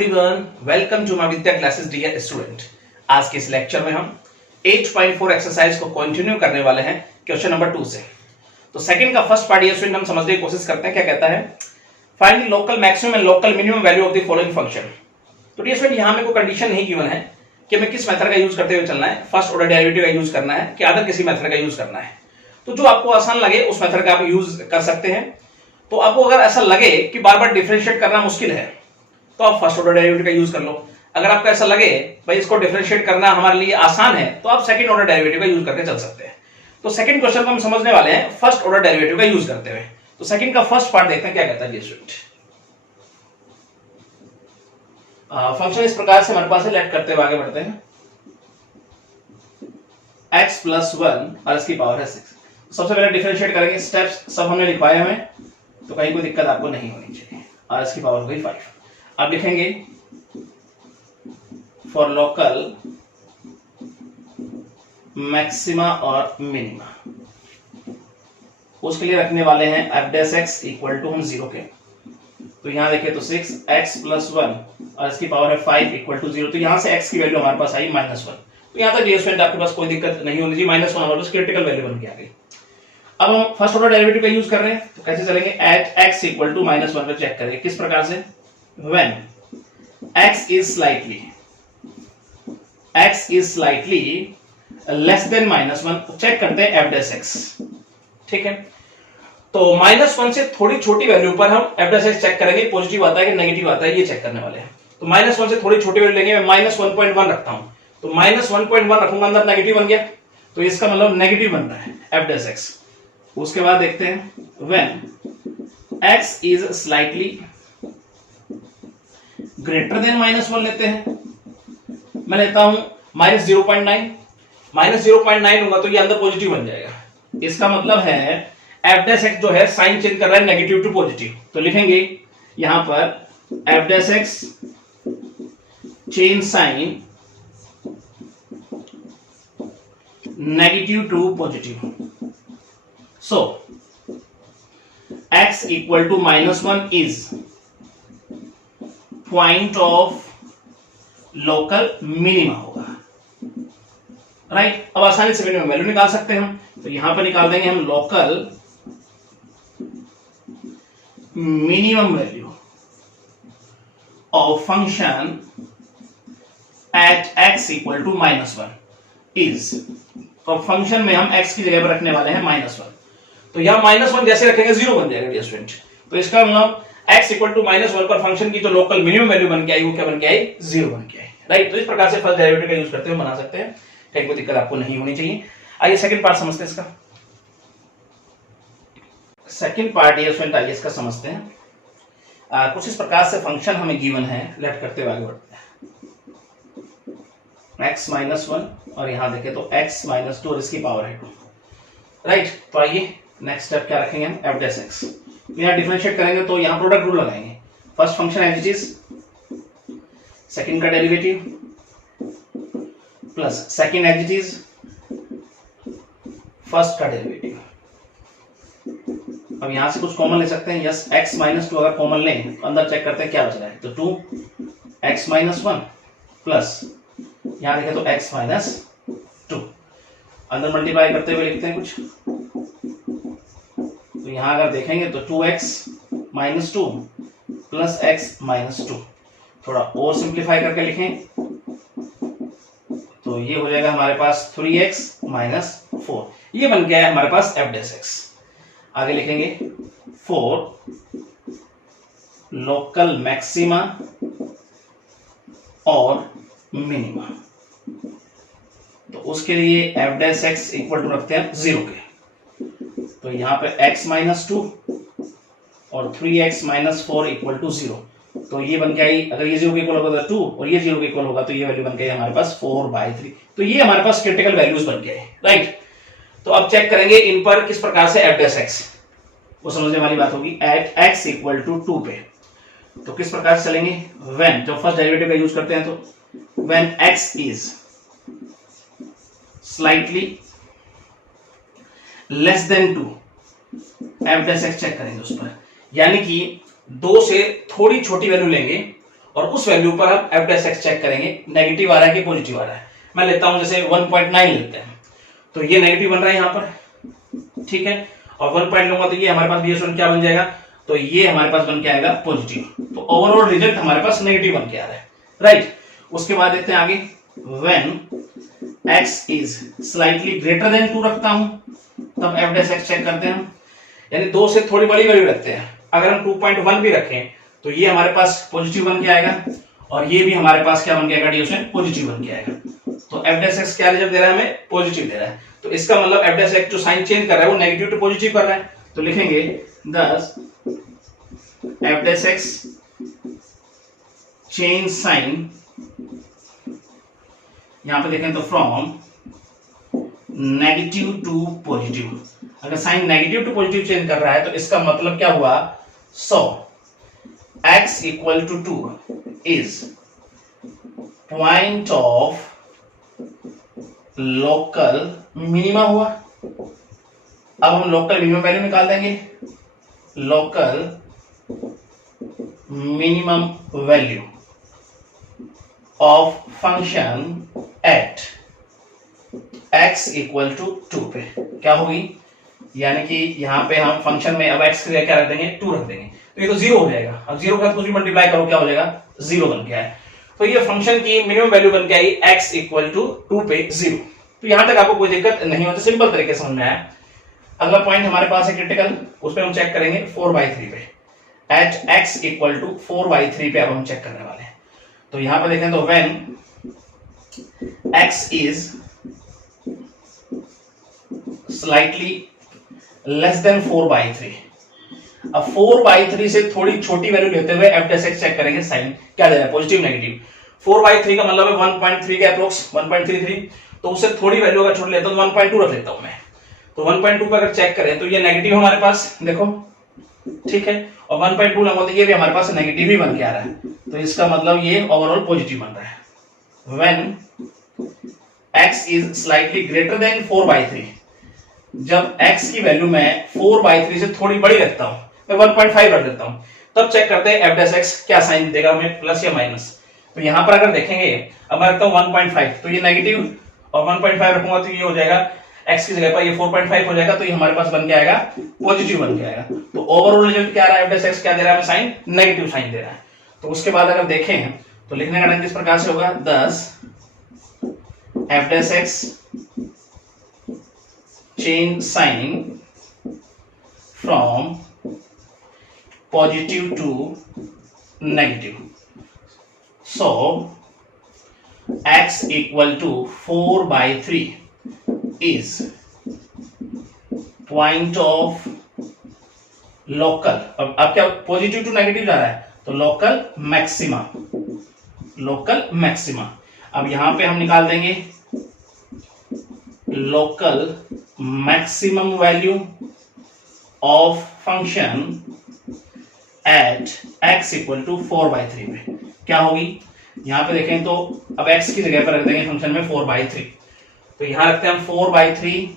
Everyone, welcome to my Vidya classes dear student. आज के इस लेक्चर में हम 8.4 एक्सरसाइज को कंटिन्यू करने वाले हैं क्वेश्चन नंबर 2 से। तो सेकंड का फर्स्ट पार्ट ये स्टूडेंट हम समझने की कोशिश करते हैं। क्या कहता है, find the local maximum and local minimum value of the following function. तो डियर स्टूडेंट यहां में कोई कंडीशन नहीं गिवन है कि हमें किस मेथड का यूज करते हुए चलना है, फर्स्ट ऑर्डर डेरिवेटिव का यूज करना है कि अदर किसी मेथड का यूज करना है। तो जो आपको आसान लगे उस मेथड का आप यूज कर सकते हैं। तो आपको अगर ऐसा लगे कि बार बार डिफरेंशिएट करना मुश्किल है तो आप फर्स्ट ऑर्डर डेरिवेटिव का यूज कर लो। अगर आपको ऐसा लगे भाई इसको डिफरेंशिएट करना हमारे लिए आसान है तो आप सेकंड ऑर्डर डेरिवेटिव का यूज करके चल सकते हैं। तो सेकंड क्वेश्चन को हम समझने वाले हैं फर्स्ट ऑर्डर डेरिवेटिव का यूज करते हुए। तो सेकंड का फर्स्ट पार्ट देखते हैं क्या कहता है जी स्टूडेंट। फंक्शन इस प्रकार से हमारे पास है, लेट करते हुए आगे बढ़ते हैं। x + 1 और इसकी पावर है 6। सबसे पहले डिफरेंशिएट करेंगे, स्टेप्स सब हमने लिखवाए हमें, तो कहीं कोई दिक्कत आपको नहीं होनी चाहिए। और इसकी पावर हो गई 5। अब लिखेंगे फॉर लोकल मैक्सिमा और मिनिमा, उसके लिए रखने वाले हैं f' इक्वल टू हम 0 के। तो यहां देखिए तो 6x + 1 और इसकी पावर है 5 इक्वल टू 0। तो यहां से x की वैल्यू हमारे पास आई -1। तो यहां तक डियर आपके पास कोई दिक्कत नहीं होनी चाहिए। -1 हमारे पास क्रिटिकल वैल्यू बन के आ गई। अब हम फर्स्ट ऑर्डर डेरिवेटिव का यूज कर रहे हैं, तो कैसे चलेंगे, एट x इक्वल टू -1 पे चेक करेंगे। किस प्रकार से, when x is slightly less than -1 check करते हैं f'(x). ठीक है, तो -1 से थोड़ी छोटी वैल्यू पर हम f'(x) चेक करेंगे, पॉजिटिव आता है कि नेगेटिव आता है ये चेक करने वाले हैं। तो -1 से थोड़ी छोटी वैल्यू लेंगे, मैं -1.1 रखता हूं, तो -1.1 रखूंगा, अंदर नेगेटिव बन गया, तो इसका मतलब नेगेटिव बन रहा है f'(x). उसके बाद देखते हैं when x is slightly greater than -1 लेते हैं। मैं लेता हूं -0.9, -0.9 होगा तो ये अंदर पॉजिटिव बन जाएगा। इसका मतलब है f'(x) जो है साइन चेंज कर रहा है नेगेटिव टू पॉजिटिव। तो लिखेंगे यहां पर f'(x) change sign negative to positive. So x equal to -1 is point of local minima होगा, राइट। अब आसानी से मिनिमम वैल्यू निकाल सकते हैं हम, तो यहां पर निकाल देंगे हम local minimum value of function at x equal to -1 is, तो फंक्शन में हम x की जगह पर रखने वाले हैं -1। तो यहां -1 जैसे रखेंगे 0 बन जाएगा डियर स्टूडेंट। तो इसका मतलब x इक्वल टू -1 पर फंक्शन की जो लोकल मिनिमम वैल्यू बन के आई वो क्या बन के आई, 0 बन के आई, राइट। तो इस प्रकार से फर्स्ट डेरिवेटिव का यूज करते हुए बना सकते हैं, कहीं कोई दिक्कत आपको नहीं होनी चाहिए। आइए सेकंड पार्ट समझते हैं इसका। सेकंड पार्ट डियर स्टूडेंट आइए इसका समझते हैं। कुछ इस प्रकार से फंक्शन हमें गिवन है, लेट करते हुए आगे बढ़ते हैं। x -1 और यहां देखें तो x -2 और इसकी पावर है 2, राइट। तो आइए नेक्स्ट स्टेप क्या रखेंगे हम, f'(x). यहां डिफरेंशिएट करेंगे तो यहां प्रोडक्ट रूल लगाएंगे। First function as it is, second का derivative plus second as it is, first का डेरिवेटिव। अब यहां से कुछ कॉमन ले सकते हैं, यस x -2 अगर कॉमन लें तो अंदर चेक करते हैं क्या बच रहा है, तो 2x -1 प्लस यहां देखें तो x -2, अंदर मल्टीप्लाई करते हुए लिखते हैं कुछ। तो यहां अगर देखेंगे तो 2x -2 प्लस x -2, थोड़ा और सिंप्लीफाई करके लिखें तो ये हो जाएगा हमारे पास 3x -4। ये बन गया है हमारे पास f'(x). आगे लिखेंगे फॉर लोकल मैक्सिमा और मिनिमा, तो उसके लिए f'(x) इक्वल टू रखते हैं 0 के। तो यहां पे x -2 और 3x -4 इक्वल टू 0, तो ये बन के आई, अगर ये 0 के इक्वल होगा तो 2 और ये 0 के इक्वल होगा तो ये वैल्यू बन के आई हमारे पास 4/3। तो ये हमारे पास क्रिटिकल वैल्यूज बन के आई, राइट। तो अब चेक करेंगे इन पर किस प्रकार से f'(x) वो समझने वाली बात होगी। एट x इक्वल टू 2 पे तो किस प्रकार से चलेंगे, when जब फर्स्ट डेरिवेटिव का यूज करते हैं तो when x is slightly less than 2 f'(x) check करेंगे उस पर, यानी कि 2 से थोड़ी छोटी वैल्यू लेंगे और उस वैल्यू पर हम एफ डैश एक्स चेक करेंगे नेगेटिव आ रहा है कि पॉजिटिव आ रहा है। मैं लेता हूं जैसे 1.9 लेते हैं, तो ये नेगेटिव बन रहा है यहां पर, ठीक है, और 1 पॉइंट लूंगा तो ये हमारे पास ds1 क्या बन जाएगा, तो ये हमारे पास बन के आएगा पॉजिटिव। तो ओवरऑल रिजल्ट हमारे पास नेगेटिव बन के आ रहा है, राइट। उसके बाद देखते हैं आगे, when x is slightly greater then 2 रखता हूं तब एफ डैश एक्स चेक करते हैं, यानी 2 से थोड़ी बड़ी वैल्यू रखते हैं। अगर हम 2.1 भी रखें तो ये हमारे पास पॉजिटिव बन के आएगा, और ये भी हमारे पास क्या बन के आएगा, ds1 पॉजिटिव बन के आएगा। तो एफ डैश एक्स क्या रिजल्ट दे रहा है हमें, पॉजिटिव दे रहा है। तो इसका मतलब एफ डैश एक्स जो साइन चेंज कर रहा है वो नेगेटिव टू पॉजिटिव कर रहा है। तो लिखेंगे thus f dash x change sign, यहां पे देखें तो फ्रॉम नेगेटिव टू पॉजिटिव। अगर sign negative to positive change कर रहा है तो इसका मतलब क्या हुआ, so x equal to 2 is point of local minima हुआ। अब हम लोकल मिनिमम वैल्यू निकाल देंगे, local minimum value of function at x equal to 2 पे क्या होगी, यानी कि यहां पे हम फंक्शन में अब x की जगह क्या रख देंगे, 2 रख देंगे, तो ये तो 0 हो जाएगा। अब 0 के साथ कुछ भी मल्टीप्लाई करो क्या हो जाएगा, 0 बन के आए। तो ये फंक्शन की मिनिमम वैल्यू बन के आई x इक्वल टू 2 पे 0। तो यहां तक आपको कोई दिक्कत नहीं होती, सिंपल तरीके से समझ में आया। अगला पॉइंट हमारे पास है क्रिटिकल, उस पर हम चेक करेंगे 4/3 पे, एट x इक्वल टू 4/3 पे अब हम चेक करने वाले हैं। तो यहां पर देखें तो when x is slightly less then 4/3, अब 4/3 से थोड़ी छोटी वैल्यू लेते हुए एफ डैश एक्स चेक करेंगे साइन क्या दे रहा है, पॉजिटिव नेगेटिव। 4/3 का मतलब है 1.3 के अप्रोक्स 1.33, तो उससे थोड़ी वैल्यू अगर छोड़ लेता हूं तो 1.2 रख लेता हूं मैं। तो 1.2 पर अगर चेक करें तो ये नेगेटिव हमारे पास देखो, ठीक है, और 1.2 लगा तो ये भी हमारे पास नेगेटिव ही बन के आ रहा है। तो इसका मतलब ये ओवरऑल पॉजिटिव बन रहा है। When x is slightly greater then 4/3, जब x की वैल्यू मैं 4/3 से थोड़ी बड़ी रखता हूं, मैं 1.5 रख देता हूं, तब चेक करते हैं एफ डैश एक्स क्या साइन देगा हमें, प्लस या माइनस। तो यहां पर अगर देखेंगे, अब मैं रखता हूं 1.5, तो ये नेगेटिव, और 1.5 रखूंगा तो ये हो जाएगा x की जगह पर ये 4.5 हो जाएगा, तो ये हमारे पास बन के आएगा पॉजिटिव बन के आएगा। तो ओवरऑल रिजल्ट क्या आ रहा है, एफ डैश एक्स क्या दे रहा है हमें साइन, नेगेटिव साइन दे रहा है। तो उसके बाद अगर देखें तो लिखने का ढंग किस प्रकार से होगा, thus f dash x change sign from positive to negative. So x equal to 4/3 is point of local, अब क्या पॉजिटिव टू नेगेटिव जा रहा है, तो लोकल मैक्सिमा, लोकल मैक्सिमा। अब यहां पे हम निकाल देंगे local maximum value of function at x equal to 4/3 पे क्या होगी, यहां पे देखें तो अब x की जगह पर रख देंगे फंक्शन में 4/3, तो यहां रखते हैं हम 4/3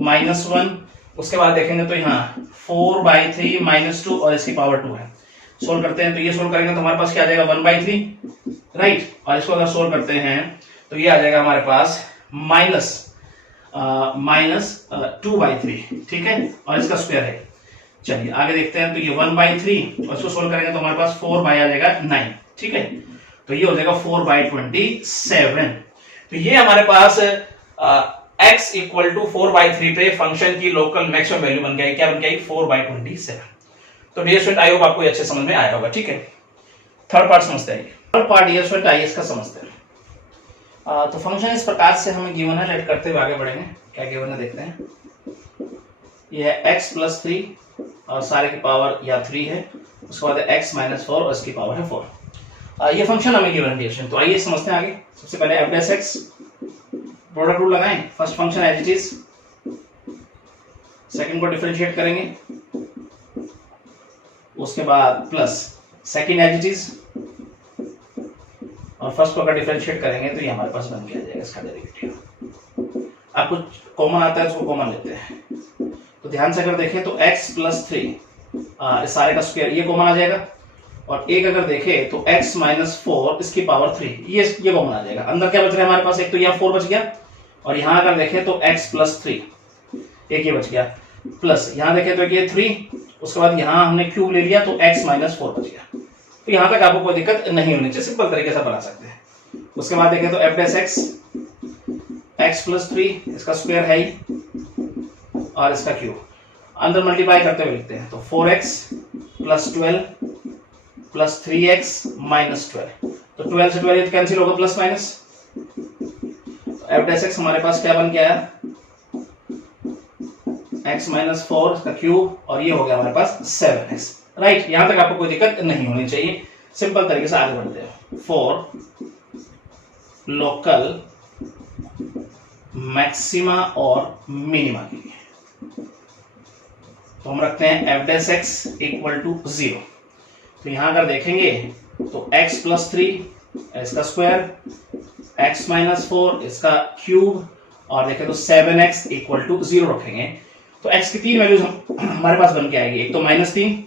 माइनस 1, उसके बाद देखेंगे तो यहां 4/3 माइनस 2 और इसकी पावर 2 है। सोल्व करते हैं तो ये सोल्व करेंगे तो हमारे पास क्या आ जाएगा 1/3, राइट। और इसको अगर सोल्व करते हैं तो ये आ जाएगा हमारे पास माइनस 2/3, ठीक है, और इसका स्क्वायर है। चलिए आगे देखते हैं, तो ये 1/3 और इसको सोल्व करेंगे तो हमारे पास 4 बाई आ जाएगा 9, ठीक है, तो ये हो जाएगा 4/27। तो ये हमारे पास x इक्वल टू 4/3 पे फंक्शन की लोकल मैक्सिमम वैल्यू बन गई, क्या बन गई 4/27। तो डियर स्टूडेंट आई होप आपको अच्छे समझ में आया होगा, ठीक है। थर्ड पार्ट समझते हैं, थर्ड पार्ट डियर स्टूडेंट आइए इसका समझते हैं। तो फंक्शन इस प्रकार से हमें गिवन है, लेट करते हुए आगे बढ़ेंगे। क्या गिवन है देखते हैं, ये है x प्लस 3 और सारे की पावर या 3 है, उसके बाद x माइनस 4 और इसकी पावर है 4। ये फंक्शन हमें गिवन है। तो आइए समझते हैं आगे। सबसे पहले F dash X product rule लगाएं, first function as it is, second को डिफरेंशिएट करेंगे, उसके बाद plus second as it is, और फर्स्ट को अगर डिफरेंशिएट करेंगे तो ये हमारे पास बन के आ जाएगा इसका डेरिवेटिव। आप कुछ कॉमन आता है उसको कॉमन लेते हैं। तो ध्यान से अगर देखें तो x प्लस 3 सारे का स्क्वायर ये कॉमन आ जाएगा, और एक अगर देखें तो x माइनस 4 इसकी पावर 3, ये कॉमन आ जाएगा। अंदर क्या बच रहा है हमारे पास, एक तो यहाँ 4 बच गया और यहाँ अगर देखें तो x प्लस 3, एक ये बच गया, प्लस यहाँ देखें तो ये 3, उसके बाद यहाँ हमने क्यूब ले लिया तो x माइनस 4 बच गया। तो यहाँ तक आपको कोई दिक्कत नहीं होनी चाहिए, सिंपल तरीके से बना सकते हैं। उसके बाद देखें तो f डैश x प्लस 3 इसका स्क्वायर है ही और इसका क्यूब, अंदर मल्टीप्लाई करते हुए लिखते हैं तो 4x plus 12 plus 3x minus 12, तो 12 से 12 कैंसिल होगा plus minus, f dash x हमारे पास क्या बन गया है x माइनस 4 इसका क्यूब और ये हो गया हमारे पास 7x। राइट, यहां तक आपको कोई दिक्कत नहीं होनी चाहिए, सिंपल तरीके से आगे बढ़ते हैं। फॉर लोकल मैक्सिमा और मिनिमा के लिए तो हम रखते हैं f dash x equal to 0। तो यहां अगर देखेंगे तो x प्लस 3 इसका स्क्वायर, x माइनस 4 इसका क्यूब और देखें तो 7x इक्वल टू 0 रखेंगे तो x की 3 वैल्यूज हमारे पास बन के आएगी, एक तो -3,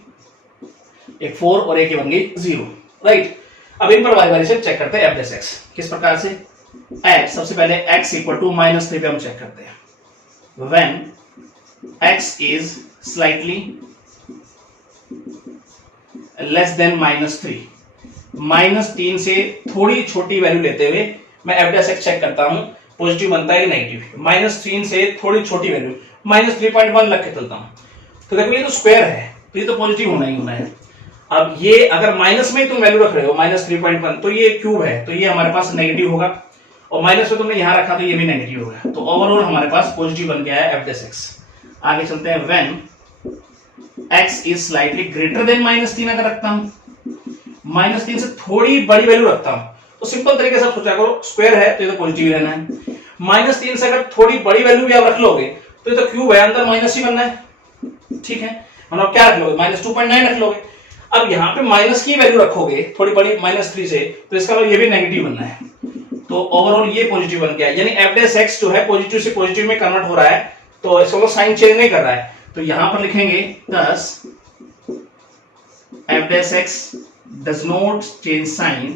एक 4 और एक ये बन गई 0। राइट, अब इन पर बारी बारी से चेक करते हैं f डैश x किस प्रकार से। x सबसे पहले x इक्वल टू -3 पे हम चेक करते हैं। When x is slightly less then -3, -3 से थोड़ी छोटी वैल्यू लेते हुए मैं f डैश x चेक करता हूं पॉजिटिव बनता है कि नेगेटिव। -3 से थोड़ी छोटी वैल्यू -3.1 लग के चलता हूं तो देखो ये तो स्क्वायर है तो ये तो पॉजिटिव होना ही होना है। अब ये अगर माइनस में तुम वैल्यू रख रहे हो -3.1 तो ये क्यूब है तो ये हमारे पास नेगेटिव होगा, और माइनस में तुमने यहां रखा तो ये भी नेगेटिव होगा, तो ओवरऑल हमारे पास पॉजिटिव बन गया है f डैश x। आगे चलते हैं। When x is slightly greater then -3 अगर रखता हूं, -3 से थोड़ी बड़ी वैल्यू रखता हूं तो सिंपल तरीके से आप सोचा करो स्क्वायर है तो ये तो पॉजिटिव रहना है, -3 से अगर थोड़ी बड़ी वैल्यू भी आप रख लोगे तो ये तो क्यूब है, अंदर माइनस ही बनना है। ठीक है, मतलब क्या रख लोगे -2.9 रख लोगे। अब यहाँ पे माइनस की वैल्यू रखोगे थोड़ी बड़ी -3 से तो इसका मतलब ये भी नेगेटिव बनना है, तो ओवरऑल ये पॉजिटिव बन गया, यानी f डैश x जो है पॉजिटिव से पॉजिटिव में कन्वर्ट हो रहा है तो इसका मतलब साइन चेंज नहीं कर रहा है। तो यहां पर लिखेंगे thus f dash x does not change sign।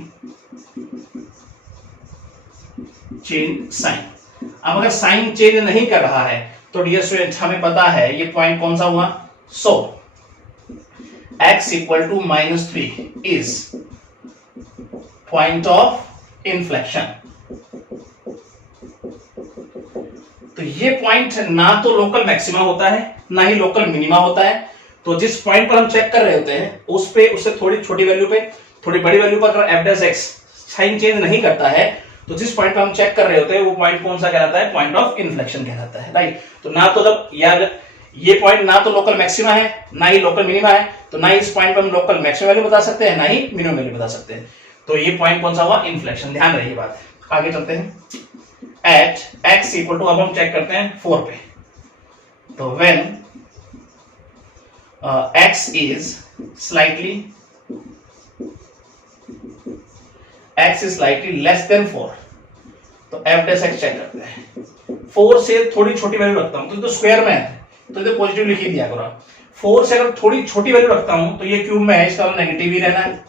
अब अगर साइन चेंज नहीं कर रहा है तो डियर स्टूडेंट हमें पता है ये पॉइंट कौन सा हुआ। So x equal to -3 is point of inflection. तो ये पॉइंट ना तो लोकल मैक्सिमा होता है ना ही लोकल मिनिमा होता है, तो जिस पॉइंट पर हम चेक कर रहे होते हैं उससे थोड़ी छोटी वैल्यू पे थोड़ी बड़ी वैल्यू पर अगर f dash x sign change नहीं करता है तो जिस पॉइंट पर हम चेक कर रहे होते हैं वो पॉइंट कौन सा कहलाता है, पॉइंट ऑफ इन्फ्लेक्शन कहलाता है। राइट, तो ना तो जब ये पॉइंट ना तो लोकल मैक्सिमा है ना ही लोकल मिनिमा है, तो ना ही इस पॉइंट पर हम लोकल मैक्सिमम वैल्यू बता सकते हैं ना ही मिनिमम वैल्यू बता सकते हैं, तो ये पॉइंट कौन सा हुआ, इन्फ्लेक्शन। ध्यान रखिए बात। आगे चलते हैं। एट x इक्वल टू, अब हम चेक करते हैं 4 पे, तो when x is slightly less then 4 तो f डैश x चेक करते हैं। 4 से थोड़ी छोटी वैल्यू रखता हूं तो स्क्वायर में है तो इधर पॉजिटिव लिख ही दिया करो। 4 से अगर थोड़ी छोटी वैल्यू रखता हूं तो ये क्यूब में है, इसका नेगेटिव ही रहना है,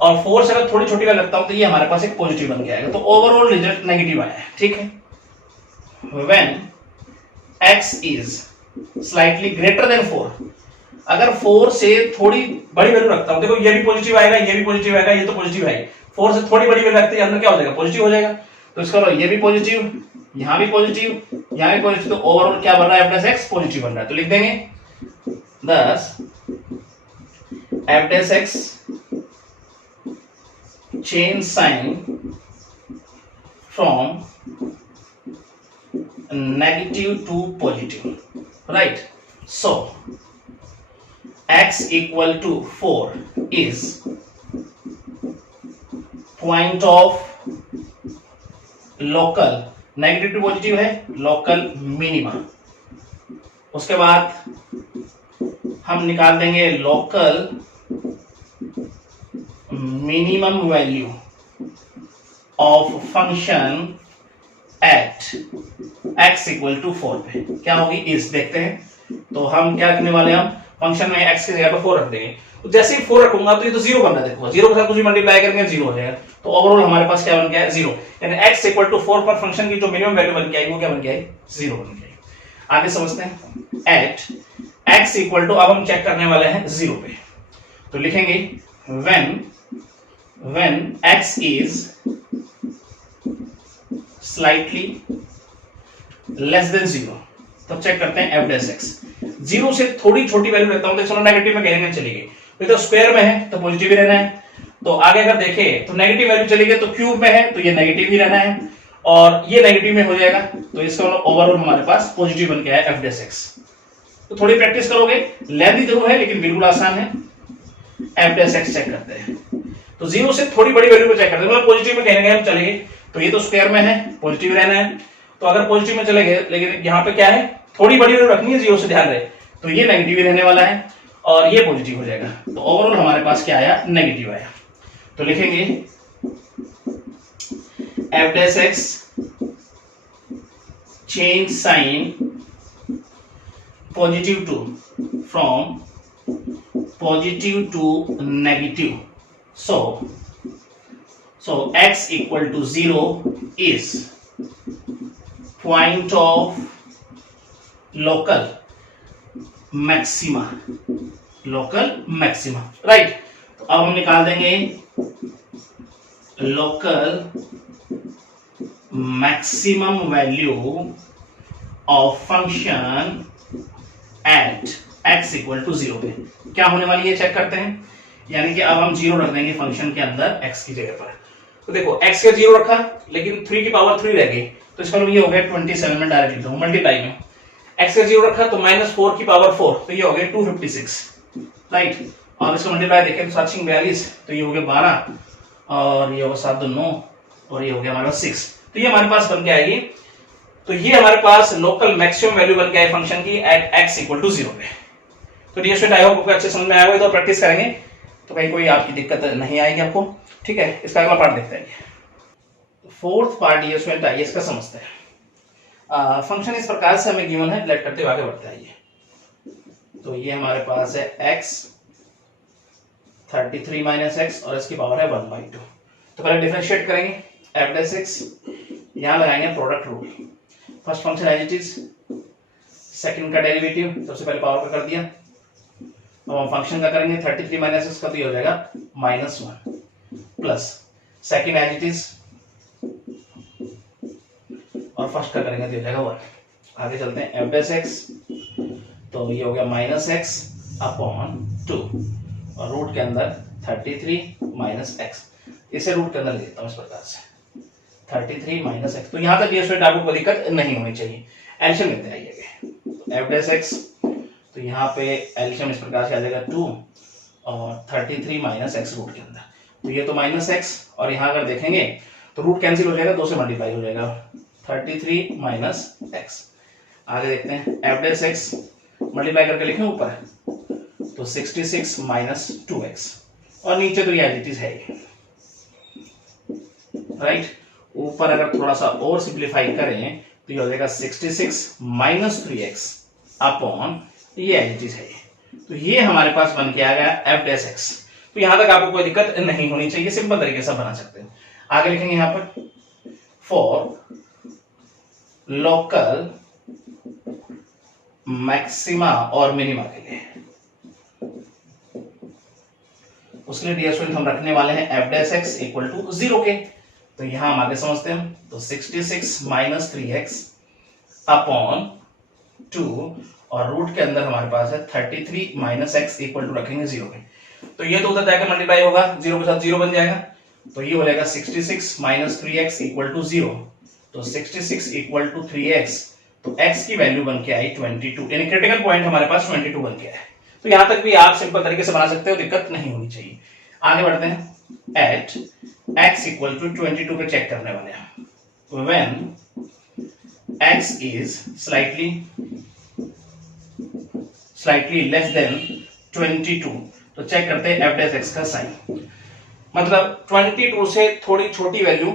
और 4 से अगर थोड़ी छोटी वैल्यू रखता हूं तो ये हमारे पास एक पॉजिटिव बन के आएगा, तो ओवरऑल रिजल्ट नेगेटिव आया है। ठीक है, when x is slightly greater then 4, अगर 4 से थोड़ी बड़ी वैल्यू रखता हूं, देखो ये भी पॉजिटिव आएगा ये भी पॉजिटिव आएगा, ये तो पॉजिटिव है, 4 से थोड़ी बड़ी वैल्यू रखते हैं अंदर क्या हो जाएगा, पॉजिटिव हो जाएगा, तो इसका मतलब ये भी पॉजिटिव, यहां भी पॉजिटिव, यहां भी पॉजिटिव, तो ओवरऑल क्या बन रहा है, f डैश x पॉजिटिव बन रहा है, तो लिख देंगे thus f dash x change sign from negative to positive, right? So x equal to 4 is point of local, negative to positive है, लोकल मिनिमा। उसके बाद हम निकाल देंगे local minimum value of function at x equal to 4 पे क्या होगी, इस देखते हैं। तो हम क्या रखने वाले हैं, हम फंक्शन में x की जगह पर 4 रख देंगे, तो जैसे ही 4 रखूंगा तो ये तो 0 बन रहा है, देखो 0 के साथ कुछ भी मल्टीप्लाई करेंगे 0 हो जाएगा, तो ओवरऑल हमारे पास क्या बन गया है 0, यानी x इक्वल टू 4 पर फंक्शन की जो मिनिमम वैल्यू बन के आई वो क्या बन गया है 0 बन गया है। आगे समझते हैं एट x इक्वल टू, अब हम चेक करने वाले हैं 0 पे, तो लिखेंगे when x is slightly less than 0, तब चेक करते हैं f डैश x, 0 से थोड़ी छोटी वैल्यू लेता हूं तो चलो नेगेटिव में कहेंगे चली गई, तो स्क्वायर में है तो पॉजिटिव ही रहना है, तो आगे अगर देखें तो नेगेटिव वैल्यू चली गई तो क्यूब में है तो ये नेगेटिव ही रहना है, और ये नेगेटिव में हो जाएगा, तो इसका ओवरऑल हमारे पास पॉजिटिव बन गया है f डैश x। तो थोड़ी प्रैक्टिस करोगे, लेंथी जरूर है लेकिन बिल्कुल आसान है। f डैश x चेक करते हैं, तो 0 से थोड़ी बड़ी वैल्यू को चेक करते हैं, मतलब पॉजिटिव में कहेंगे हम चलेंगे, तो ये तो स्क्वायर में है पॉजिटिव रहना है, तो अगर पॉजिटिव में चले गए, लेकिन यहाँ पे क्या है थोड़ी बड़ी वैल्यू रखनी है 0 से, ध्यान रहे, तो ये नेगेटिव ही रहने वाला है और ये पॉजिटिव हो जाएगा, तो ओवरऑल हमारे पास क्या आया नेगेटिव आया, तो लिखेंगे f dash x change sign positive to from positive to negative, so x equal to 0 is point of local maxima, right? तो अब हम निकाल देंगे local maximum value of function at x equal to 0 पे क्या होने वाली है चेक करते हैं, यानी कि अब हम 0 रख देंगे फंक्शन के अंदर x की जगह पर, तो देखो x के 0 रखा लेकिन 3 की पावर 3 रह गई, तो इसका मतलब ये हो गया 27 में डायरेक्ट लिख दो मल्टीप्लाई में, x के 0 रखा तो -4 की पावर 4, तो ये हो गया 256, राइट, और इसका मल्टीप्लाई देखें तो 7 42, तो ये हो गया 12 और ये होगा 7 2 9 और ये हो गया हमारे पास 6, तो ये हमारे पास बन के आएगी, तो ये हमारे पास लोकल मैक्सिमम वैल्यू बन के आई फंक्शन की एट x इक्वल टू 0 पे। तो डियर स्टूडेंट आई होप आपको अच्छे समझ में आया होगा, तो प्रैक्टिस करेंगे तो कहीं कोई आपकी दिक्कत नहीं आएगी आपको, ठीक है। इसका अगला पार्ट देखते हैं, फोर्थ पार्ट डियर स्टूडेंट आइए इसका समझते हैं। फंक्शन इस प्रकार से हमें गिवन है, लेट करते हुए आगे बढ़ते हैं। तो ये हमारे पास है x 33 माइनस एक्स और इसकी पावर है 1/2। तो पहले डिफरेंशिएट करेंगे f डैश x, यहां लगाएंगे product rule, first function as it is, second का डेरिवेटिव सबसे पहले पावर का कर दिया, अब हम फंक्शन का करेंगे 33 माइनस एक्स का, तो ये हो जाएगा -1 plus second as it is और फर्स्ट का करेंगे तो हो जाएगा 1। आगे चलते हैं f डैश x, तो ये हो गया -x/2 और रूट के अंदर 33 माइनस एक्स, इसे रूट के अंदर ले लेता हूं इस प्रकार से 33 माइनस एक्स। तो यहां तक ये स्टूडेंट आपको कोई दिक्कत नहीं होनी चाहिए। एल्शियम लेते हैं आइए, f डैश x, तो यहाँ पे एल्शियम इस प्रकार से आ जाएगा 2 और 33 माइनस एक्स रूट के अंदर, तो ये तो -x और यहाँ अगर देखेंगे तो रूट कैंसिल हो जाएगा, 2 से मल्टीप्लाई हो जाएगा 33 माइनस एक्स। आगे देखते हैं f डैश x मल्टीप्लाई करके लिखें ऊपर, तो 66 माइनस 2x और नीचे तो ये एज इट इज है, राइट। ऊपर अगर थोड़ा सा और सिंप्लीफाई करें तो ये हो जाएगा 66 माइनस 3x अपॉन ये एज इट इज है। तो ये हमारे पास बन के आ गया f डैश x। तो यहां तक आपको कोई दिक्कत नहीं होनी चाहिए, सिंपल तरीके से बना सकते हैं। आगे लिखेंगे यहां पर फॉर लोकल मैक्सिमा और मिनिमा के लिए, उसके लिए डियर स्टूडेंट हम रखने वाले हैं f dash x equal to 0 के। तो यहां हम आगे समझते हैं, तो 66 माइनस 3x अपॉन 2 और रूट के अंदर हमारे पास है 33 माइनस एक्स इक्वल टू रखेंगे 0 के। तो ये तो उधर जाकर मल्टीप्लाई होगा, 0 के साथ 0 बन जाएगा, तो ये हो जाएगा 66 माइनस 3x इक्वल टू 0, तो 66 इक्वल टू 3x, तो x की वैल्यू बन के आई 22, यानी क्रिटिकल पॉइंट हमारे पास 22 बन के है। तो यहां तक भी आप सिंपल तरीके से बना सकते हो, दिक्कत नहीं होनी चाहिए। आगे बढ़ते हैं, एट x इक्वल टू 22 पे चेक करने वाले हैं, when x is slightly less then 22, तो चेक करते हैं f डैश x का साइन, मतलब 22 से थोड़ी छोटी वैल्यू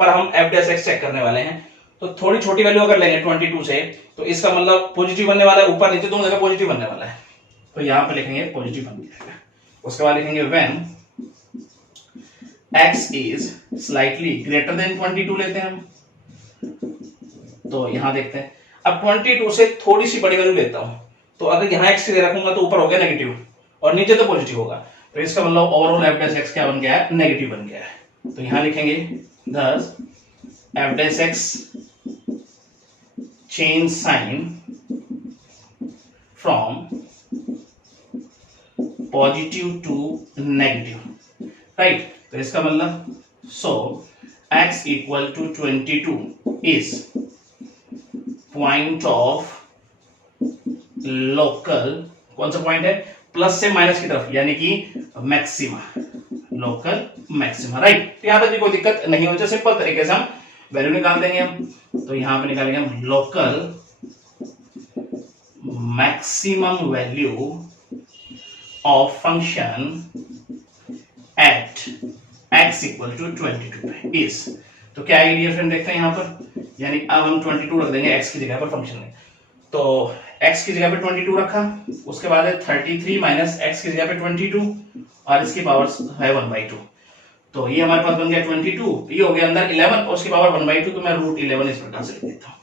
पर हम f डैश x चेक करने वाले हैं। तो थोड़ी छोटी वैल्यू अगर लेंगे 22 से, तो इसका मतलब पॉजिटिव बनने वाला है, ऊपर नीचे दोनों जगह पॉजिटिव बनने वाला है, तो यहां पे लिखेंगे पॉजिटिव बन जाएगा। उसके बाद लिखेंगे when x is slightly greater then 22 लेते हैं हम। तो यहां देखते हैं, अब 22 से थोड़ी सी बड़ी वैल्यू लेता हूं, तो अगर यहां x रखूंगा तो ऊपर हो गया नेगेटिव और नीचे तो पॉजिटिव होगा, तो इसका मतलब ओवरऑल f डैश x क्या बन गया है, नेगेटिव बन गया है। तो यहां लिखेंगे thus f dash x change sign from positive to negative, right. तो इसका मतलब so x equal to 22 is point of local, कौन सा पॉइंट है, प्लस से माइनस की तरफ, यानी कि मैक्सिमा, लोकल मैक्सिमा, राइट। तो यहां तक भी कोई दिक्कत नहीं होनी चाहिए, सिंपल तरीके से हम वैल्यू निकाल देंगे हम। तो यहां पे निकालेंगे हम local maximum value of function at x equal to 22 is, तो क्या है डियर फ्रेंड, देखते हैं यहां पर, यानी अब हम 22 रख देंगे x की जगह पर फंक्शन में। तो x की जगह पे 22 रखा, उसके बाद है 33 माइनस x की जगह पे 22 और इसकी पावर है 1/2। तो ये हमारे पास बन गया 22, ये हो गया अंदर 11 और उसकी पावर 1/2, तो मैं रूट 11 इस प्रकार से लिख देता हूं।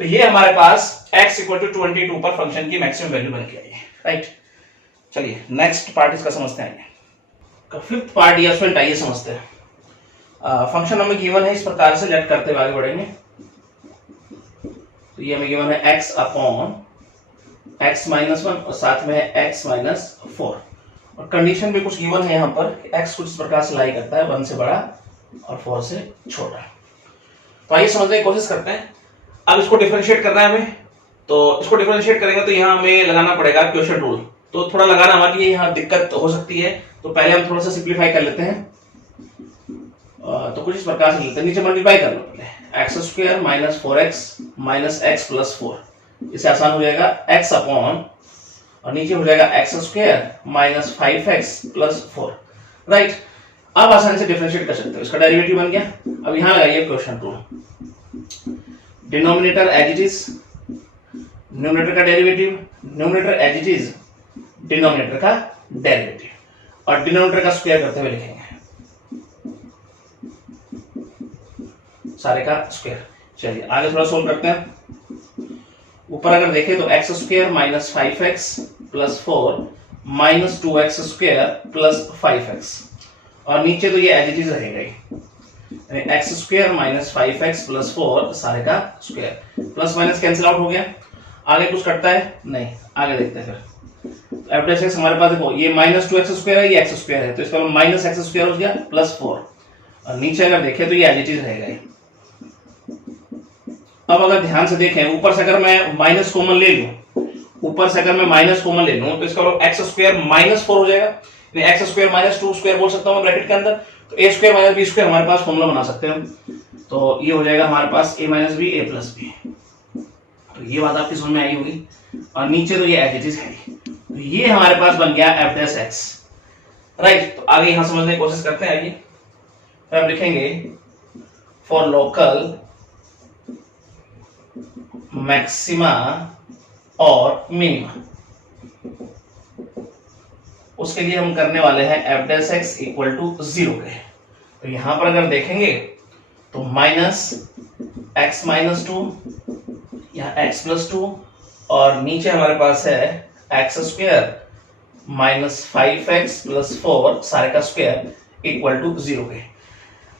तो ये हमारे पास x इक्वल टू 22 पर फंक्शन की मैक्सिमम वैल्यू बन के आई है, राइट। चलिए नेक्स्ट पार्ट इसका समझते हैं। फिफ्थ पार्ट या स्टूडेंट आइए समझते हैं। फंक्शन हमें गिवन है, इस प्रकार से लेट करते हुए आगे बढ़ेंगे। तो ये हमें गिवन है x अपॉन x माइनस 1 और साथ में है x माइनस 4, और कंडीशन भी कुछ गिवन है यहाँ पर, x कुछ इस प्रकार से लाई करता है 1 से बड़ा और 4 से छोटा। तो आइए समझने की कोशिश करते हैं। अब इसको डिफरेंशिएट करना है हमें, तो इसको डिफरेंशिएट करेंगे तो यहाँ हमें लगाना पड़ेगा क्वोशिएंट रूल। तो थोड़ा लगाना हमारे लिए यहाँ दिक्कत हो सकती है, तो पहले हम थोड़ा सा सिंप्लीफाई कर लेते हैं। तो कुछ इस प्रकार से लेते हैं, नीचे मल्टीप्लाई कर लो पहले, x square minus 4x minus x plus 4, इससे आसान हो जाएगा x अपॉन, और नीचे हो जाएगा x square minus 5x plus 4, right. अब आसानी से डिफरेंशिएट कर सकते हो, इसका डेरिवेटिव बन गया। अब यहां लगाइए quotient rule, denominator as it is, numerator का derivative, numerator as it is, denominator का डेरिवेटिव, और डिनोमिनेटर का स्क्वायर करते हुए लिखेंगे सारे का स्क्वायर। चलिए आगे थोड़ा सोल्व करते हैं। ऊपर अगर देखें तो X square minus 5x plus 4 minus 2x square plus 5x, और नीचे तो ये एज इट इज रहेगा ही, X square minus 5x plus 4 सारे का square, plus minus cancel out हो गया। आगे कुछ कटता है नहीं, आगे देखते हैं फिर। एफ डैश एक्स हमारे पास देखो, ये माइनस 2x स्क्वायर है, ये x स्क्वायर है, तो इसका माइनस एक्स स्क्वायर हो गया प्लस 4, और नीचे अगर देखें तो ये एज इट इज रहेगा ही। अब अगर ध्यान से देखें, ऊपर से अगर मैं माइनस कॉमन ले लूं, ऊपर से अगर मैं माइनस कॉमन ले लूं तो इसका मतलब एक्स स्क्वायर माइनस 4 हो जाएगा, एक्स स्क्वायर माइनस 2 स्क्वायर बोल सकता हूं ब्रैकेट के अंदर, तो ए स्क्वायर माइनस बी स्क्वायर हमारे पास फॉर्मूला बना सकते हैं हम। तो ये हो जाएगा हमारे पास ए माइनस बी, ए प्लस बी। तो ये बात आपकी समझ में आई होगी, और नीचे तो ये एज इट इज है। तो ये हमारे पास बन गया एफ डैश एक्स, राइट। तो आगे यहां समझने की कोशिश करते हैं। आइए तो हम लिखेंगे फॉर लोकल मैक्सिमा और मिनिमा, उसके लिए हम करने वाले हैं F dash x equal to 0 के। तो यहां पर अगर देखेंगे तो माइनस एक्स माइनस 2 या एक्स प्लस 2, और नीचे हमारे पास है x square minus 5x plus 4 सारे का स्क्वायर इक्वल टू 0 के।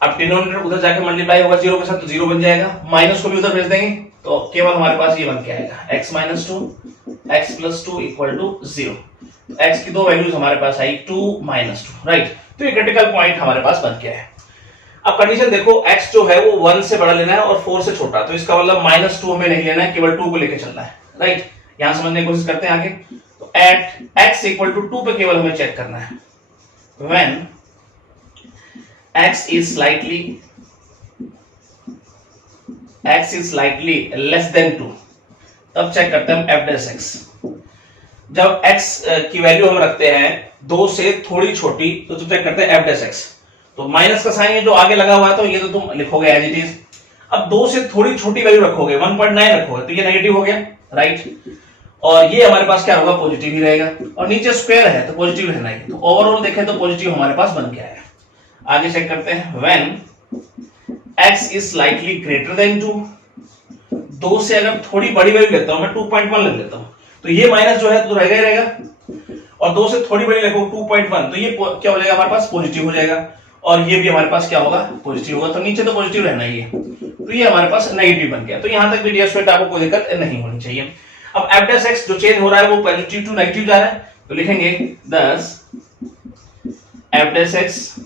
अब डिनोमिनेटर उधर जाके मल्टीप्लाई होगा 0 के साथ, तो 0 बन जाएगा, माइनस को भी उधर भेज देंगे तो केवल हमारे पास ये बन के आएगा x minus 2 x plus 2 equal to 0। तो x की दो वैल्यूज हमारे पास आई 2 माइनस 2, राइट। तो ये क्रिटिकल पॉइंट हमारे पास बन गया है। अब कंडीशन देखो, x जो है वो 1 से बड़ा लेना है और 4 से छोटा, तो इसका मतलब माइनस 2 हमें नहीं लेना है, केवल 2 को लेके चलना है, राइट। यहां समझने की कोशिश करते हैं आगे। तो एट x इक्वल टू 2 पे केवल हमें चेक करना है, when x is slightly less than 2, तब चेक करते हैं हम एफ डैश एक्स। जब x की वैल्यू हम रखते हैं 2 से थोड़ी छोटी, तो चेक करते हैं एफ डैश एक्स। तो माइनस का साइन जो आगे लगा हुआ है, तो ये तो तुम लिखोगे एज इट इज। अब 2 से थोड़ी छोटी वैल्यू रखोगे, 1.9 रखोगे, तो ये नेगेटिव हो गया, राइट। और ये हमारे पास क्या होगा, पॉजिटिव ही रहेगा, और नीचे स्क्वायर है तो पॉजिटिव रहना ही। तो ओवरऑल देखें तो पॉजिटिव हमारे पास बन के आया। आगे चेक करते हैं, when x is slightly greater then 2, 2 से अगर थोड़ी बड़ी वैल्यू लेता हूं मैं 2.1 ले लेता हूं, तो ये माइनस जो है तो रहेगा ही रहेगा, और 2 से थोड़ी बड़ी लिखो 2.1, तो ये क्या हो जाएगा हमारे पास, पॉजिटिव हो जाएगा, और ये भी हमारे पास क्या होगा, पॉजिटिव होगा। तो नीचे तो पॉजिटिव रहना ही है, तो ये हमारे पास नेगेटिव बन गया। तो यहां तक भी डियर स्टूडेंट आपको कोई दिक्कत नहीं होनी चाहिए। अब f डैश x जो चेंज हो रहा है वो पॉजिटिव टू नेगेटिव जा रहा है, तो लिखेंगे thus f dash x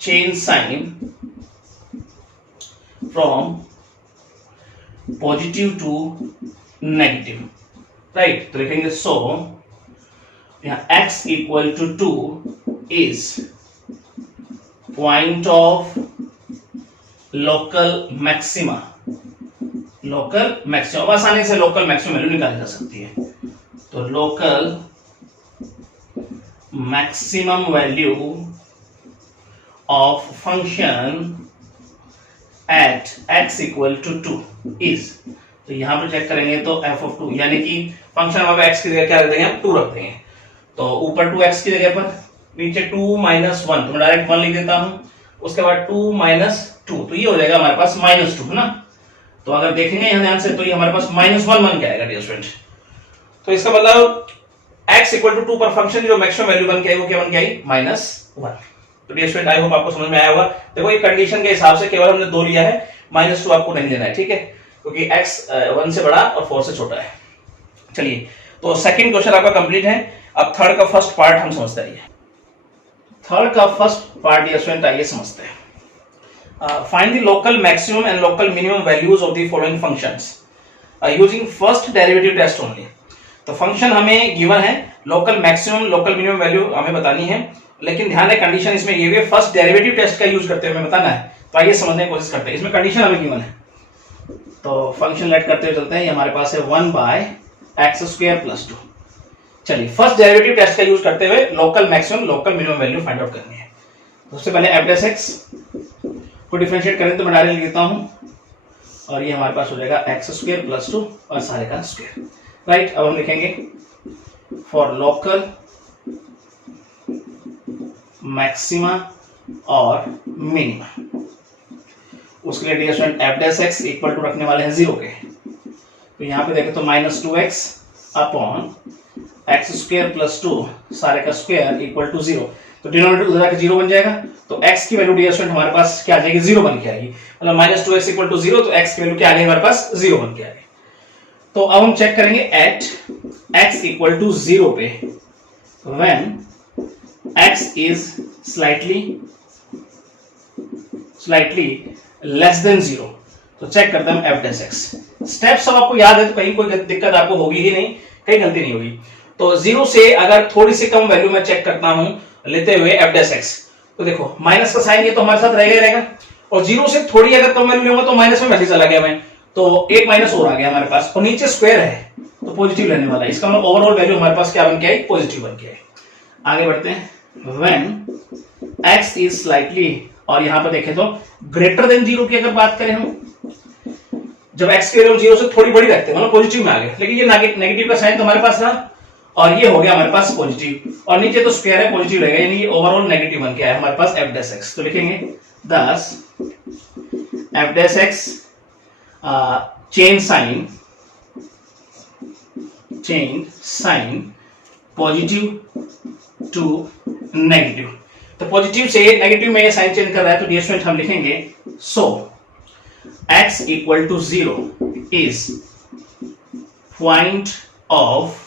change sign from positive to negative, right? तो लिखेंगे so यहाँ x equal to 2 is point of local maxima, local maximum, आसानी से लोकल मैक्सिमम वैल्यू निकाली जा सकती है। तो local maximum value of function at x equal to 2 is, तो यहां पर चेक करेंगे तो f ऑफ 2, यानी कि फंक्शन अब x की जगह क्या रख देंगे, हम 2 रख देंगे। तो ऊपर 2x की जगह पर, नीचे 2 माइनस 1, तो मैं डायरेक्ट 1 लिख देता हूं, उसके बाद 2 माइनस 2, तो ये हो जाएगा हमारे पास माइनस 2 है ना। तो अगर देखेंगे यहां ध्यान से तो ये हमारे पास -1 बन के आएगा डियर स्टूडेंट। तो इसका मतलब x इक्वल टू 2 पर फंक्शन जो मैक्सिमम वैल्यू बन के आई वो क्या बन के आई, -1। तो डियर स्टूडेंट आई होप आपको समझ में आया होगा। देखो ये कंडीशन के हिसाब से केवल हमने 2 लिया है, -2 आपको नहीं लेना है, ठीक है, क्योंकि x 1 से बड़ा और 4 से छोटा है। चलिए, तो सेकंड क्वेश्चन आपका कंप्लीट है। अब थर्ड का फर्स्ट पार्ट हम समझते हैं। थर्ड का फर्स्ट पार्ट डियर स्टूडेंट आइए समझते हैं। Find the local maximum and local minimum values of the following functions using first derivative test only। तो फंक्शन हमें गिवन है, local maximum local minimum value हमें बतानी है, लेकिन ध्यान है कंडीशन इसमें ये भी फर्स्ट डेरिवेटिव टेस्ट का यूज करते हुए हमें बताना है। तो आइए समझने की कोशिश करते हैं। इसमें कंडीशन हमें गिवन है, तो फंक्शन लेट करते हुए चलते हैं। ये हमारे पास है 1/x² + 2। चलिए, फर्स्ट डेरिवेटिव टेस्ट का यूज करते हुए local maximum local minimum value find out करनी है। सबसे पहले f डैश x को डिफरेंशिएट करें तो मैं डायरेक्ट लिख देता हूं, और ये हमारे पास हो जाएगा x² + 2 और सारे का स्क्वायर, राइट। अब हम लिखेंगे फॉर लोकल मैक्सिमा और मिनिमा, उसके लिए dear student f dash x equal to रखने वाले हैं 0 के। तो यहां पे देखें तो -2x अपॉन x² + 2 सारे का स्क्वायर इक्वल टू 0। तो डिनोमिनेटर उधर आके 0 बन जाएगा, तो x की वैल्यू डियर स्टूडेंट हमारे पास क्या आ जाएगी, 0 बन के आएगी। मतलब -2x = 0, तो x की वैल्यू क्या आ गई हमारे पास, 0 बन के आ गई। तो अब हम चेक करेंगे एट x = 0 पे when x is slightly less then 0। तो चेक करते हैं हम f डैश x। स्टेप्स सब आपको याद है, तो कहीं कोई दिक्कत आपको होगी ही नहीं, कहीं गलती नहीं होगी। तो 0 से अगर थोड़ी सी कम वैल्यू में चेक करता हूं लेते हुए f डैश x, तो देखो माइनस का साइन ये तो हमारे साथ रहेगा ही रहेगा, और 0 से थोड़ी अगर कम वैल्यू लूंगा तो माइनस में वैसे चला गया मैं, तो एक माइनस और आ गया हमारे पास, और नीचे स्क्वायर है तो पॉजिटिव रहने वाला है। इसका मतलब ओवरऑल वैल्यू हमारे पास क्या बन के आई, पॉजिटिव बन के आई। आगे बढ़ते हैं। व्हेन x इज स्लाइटली, और यहां पर देखें तो ग्रेटर देन 0 की अगर बात करें हम, जब x की वैल्यू 0 से थोड़ी बड़ी रखते हैं मतलब पॉजिटिव में आ गए, लेकिन ये नेगेटिव का साइन तो हमारे पास था और ये हो गया हमारे पास पॉजिटिव, और नीचे तो स्क्वायर है पॉजिटिव रहेगा, यानी ये ओवरऑल नेगेटिव बन के आया हमारे पास f डैश x। तो लिखेंगे thus f dash x change sign positive to negative. तो पॉजिटिव से नेगेटिव में ये साइन चेंज कर रहा है, तो डियर स्टूडेंट हम लिखेंगे so x = 0 is point of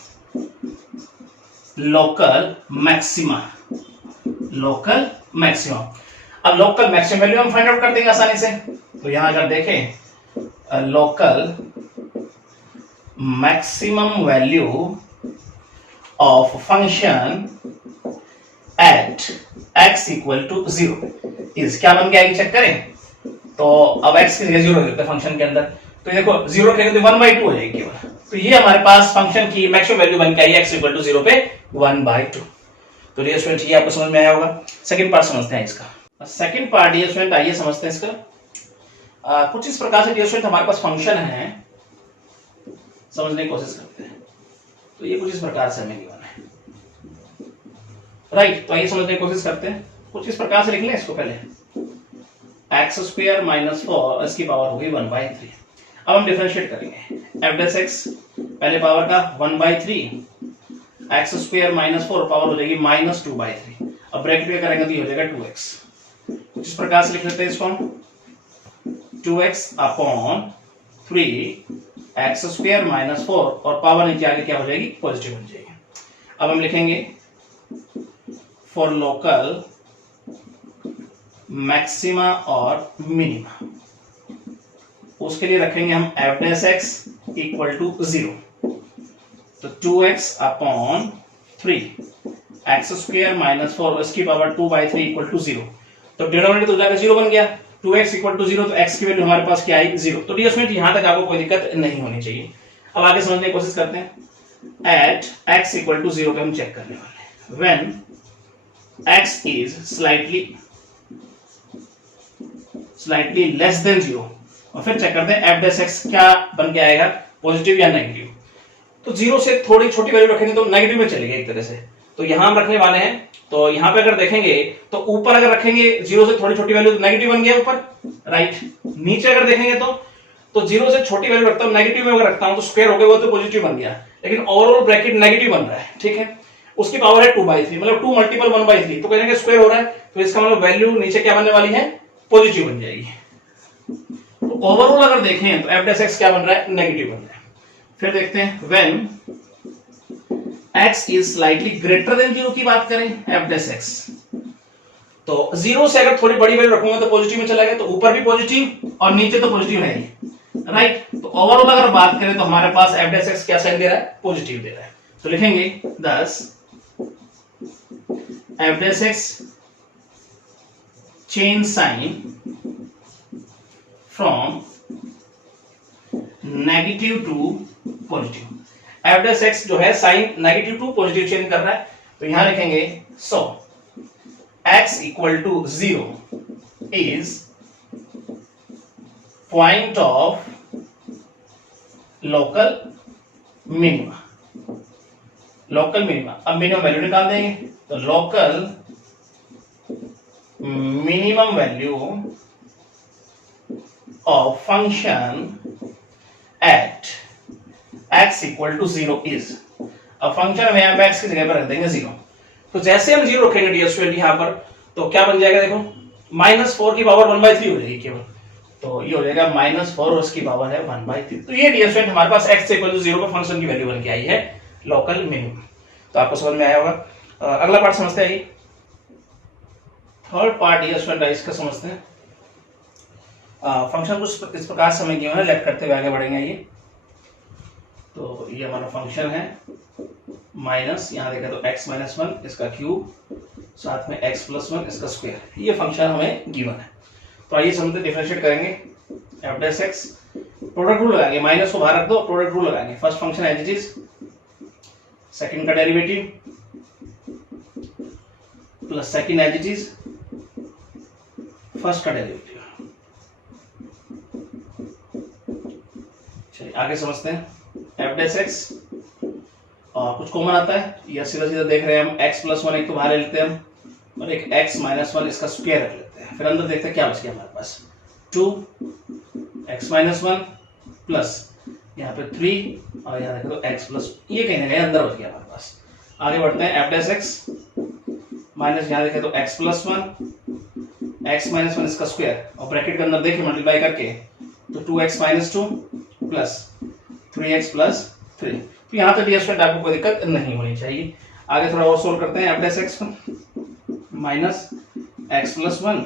local maxima. अब लोकल मैक्सिमम वैल्यू हम फाइंड आउट कर देंगे आसानी से। तो यहां अगर देखें local maximum value of function at x = 0 is क्या बन के आएगी, चेक करें। तो अब x की जगह 0 देते हैं फंक्शन के अंदर, तो देखो 0 रखेंगे तो 1/2 हो जाएगी केवल। तो ये हमारे पास फंक्शन की मैक्सिमम वैल्यू बन के आई x = 0 पे 1/2। तो डियर स्टूडेंट ये आपको समझ में आया होगा। सेकंड पार्ट समझते हैं इसका। सेकंड पार्ट डियर स्टूडेंट आइए समझते हैं इसका। कुछ इस प्रकार से डियर स्टूडेंट हमारे पास फंक्शन है समझने की कोशिश करते हैं। तो ये कुछ इस प्रकार से हमें गिवन है, राइट। तो आइए समझने की कोशिश करते हैं। कुछ इस प्रकार से लिख लें इसको पहले, एक्स स्क्वायर माइनस 4 इसकी पावर होगी 1/3। अब हम डिफरेंशिएट करेंगे, एफ डैश एक्स पहले पावर का 1/3, एक्स स्क्वायर माइनस 4 पावर हो जाएगी -2/3। अब ब्रैकेट में करेंगे तो ये हो जाएगा 2x। कुछ इस प्रकार से लिख लेते हैं इसको हम, 2x upon 3 x square minus 4 और पावर नीचे आगे क्या हो जाएगी, पॉजिटिव बन जाएगी। अब हम लिखेंगे फॉर लोकल मैक्सिमा और मिनिमा, उसके लिए रखेंगे हम f dash x equal to 0। तो 2x upon 3 x square minus 4 इसकी पावर 2/3 इक्वल टू 0। तो डिनोमिनेटर तो जाकर 0 बन गया, 2x इक्वल टू 0, तो x की वैल्यू हमारे पास क्या आई, 0। तो डियर स्टूडेंट यहां तक आपको कोई दिक्कत नहीं होनी चाहिए। अब आगे समझने की कोशिश करते हैं। एट x इक्वल टू 0 पे हम चेक करने वाले हैं, when x is slightly less then 0, और फिर चेक करते हैं एफ डैश एक्स क्या बन के आएगा, पॉजिटिव या नेगेटिव। तो 0 से थोड़ी छोटी वैल्यू रखेंगे तो नेगेटिव में चलेगा एक तरह से, तो यहां हम रखने वाले हैं। तो यहां पे अगर देखेंगे तो ऊपर अगर रखेंगे 0 से थोड़ी छोटी वैल्यू तो नेगेटिव बन गया ऊपर, राइट। नीचे अगर देखेंगे तो 0 से छोटी वैल्यू रखता हूं, नेगेटिव में अगर रखता हूं तो स्क्वायर हो गया वो तो पॉजिटिव बन गया, लेकिन ओवरऑल ब्रैकेट नेगेटिव बन रहा है, ठीक है। उसकी पावर है 2/3, मतलब 2 मल्टीपल 1/3, तो कहेंगे स्क्वायर हो रहा है, तो इसका मतलब वैल्यू नीचे क्या बनने वाली है, पॉजिटिव बन जाएगी। तो ओवरऑल अगर देखें तो एफ डैश एक्स क्या बन रहा है, नेगेटिव बन रहा है। फिर देखते हैं when x is slightly greater then 0 की बात करें, एफ डैश एक्स, तो 0 से अगर थोड़ी बड़ी वैल्यू रखूंगा तो पॉजिटिव में चला गया, तो ऊपर भी पॉजिटिव और नीचे तो पॉजिटिव है ही, राइट। तो ओवरऑल अगर बात करें तो हमारे पास एफ डैश एक्स क्या साइन दे रहा है, पॉजिटिव दे रहा है। तो लिखेंगे thus f dash x change sign from negative to positive. F dash x जो है sign negative to positive change कर रहा है, तो यहां लिखेंगे so x equal to 0 is point of local minima. Local minima, अब मिनिमम वैल्यू निकाल देंगे, तो local minimum value of function at x equal to 0 is, अब फंक्शन में यहां पे x की जगह पर रख देंगे 0। तो जैसे हम 0 रखेंगे डियर स्टूडेंट यहां पर, तो क्या बन जाएगा, देखो -4 की पावर 1/3 हो जाएगी केवल, तो ये हो जाएगा -4 और उसकी पावर है 1/3। तो ये डियर स्टूडेंट हमारे पास x इक्वल टू 0 पर फंक्शन की वैल्यू बन के आई है, लोकल मिनिमम। तो आपको समझ में आया होगा। अगला पार्ट समझते हैं, थर्ड पार्ट डियर स्टूडेंट इसका समझते हैं। फंक्शन कुछ इस प्रकार से हमें गिवन है, लेट करते हुए आगे बढ़ेंगे। ये तो ये हमारा फंक्शन है माइनस, यहां देखें तो x - 1 इसका क्यूब, साथ में x + 1 इसका स्क्वायर, ये फंक्शन हमें गिवन है। तो आइए समझते, डिफरेंशिएट करेंगे F dash X, product rule लगाएंगे, माइनस को बाहर रख दो, प्रोडक्ट रूल लगाएंगे। First function as it is, second का derivative plus second as it is, first का डेरिवेटिव। चलिए आगे समझते हैं। एफ डैश एक्स कुछ कॉमन आता है, या सीधा सीधा देख रहे हैं हम, x + 1 एक तो बाहर ले लेते हैं हम, और एक x - 1 इसका स्क्वायर रख लेते हैं। फिर अंदर देखते हैं क्या बच गया हमारे पास, 2x - 1 प्लस यहाँ पे 3 और यहाँ देखें तो x प्लस, ये कहीं ना कहीं अंदर बच गया हमारे पास। आगे बढ़ते हैं, एफ डैश एक्स माइनस, यहाँ देखें तो x + 1 x - 1 इसका स्क्वायर, और ब्रैकेट के अंदर देखिए मल्टीप्लाई करके तो 2x - 2 प्लस 3x + 3। तो यहाँ तक डियर स्टूडेंट आपको कोई दिक्कत नहीं होनी चाहिए। आगे थोड़ा और सोल्व करते हैं, एफ डैश एक्स को माइनस x + 1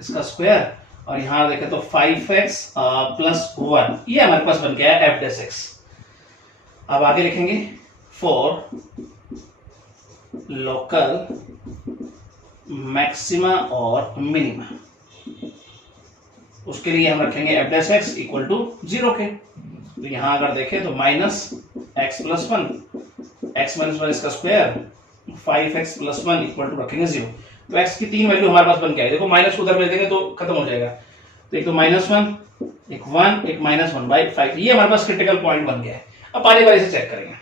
इसका स्क्वायर, और यहाँ देखें तो 5x + 1, ये हमारे पास बन गया है एफ डैश एक्स। अब आगे लिखेंगे फॉर लोकल मैक्सिमा और मिनिमा, उसके लिए हम रखेंगे f dash x equal to 0 के। तो यहां अगर देखें तो -x + 1 x - 1 इसका स्क्वायर, 5x + 1 इक्वल टू रखेंगे 0। तो x की 3 वैल्यू हमारे पास बन के आई, देखो माइनस को उधर भेज देंगे तो खत्म हो जाएगा। तो एक तो -1 एक 1 एक -1/5, ये हमारे पास क्रिटिकल पॉइंट बन गया है। अब बारी बारी से चेक करेंगे।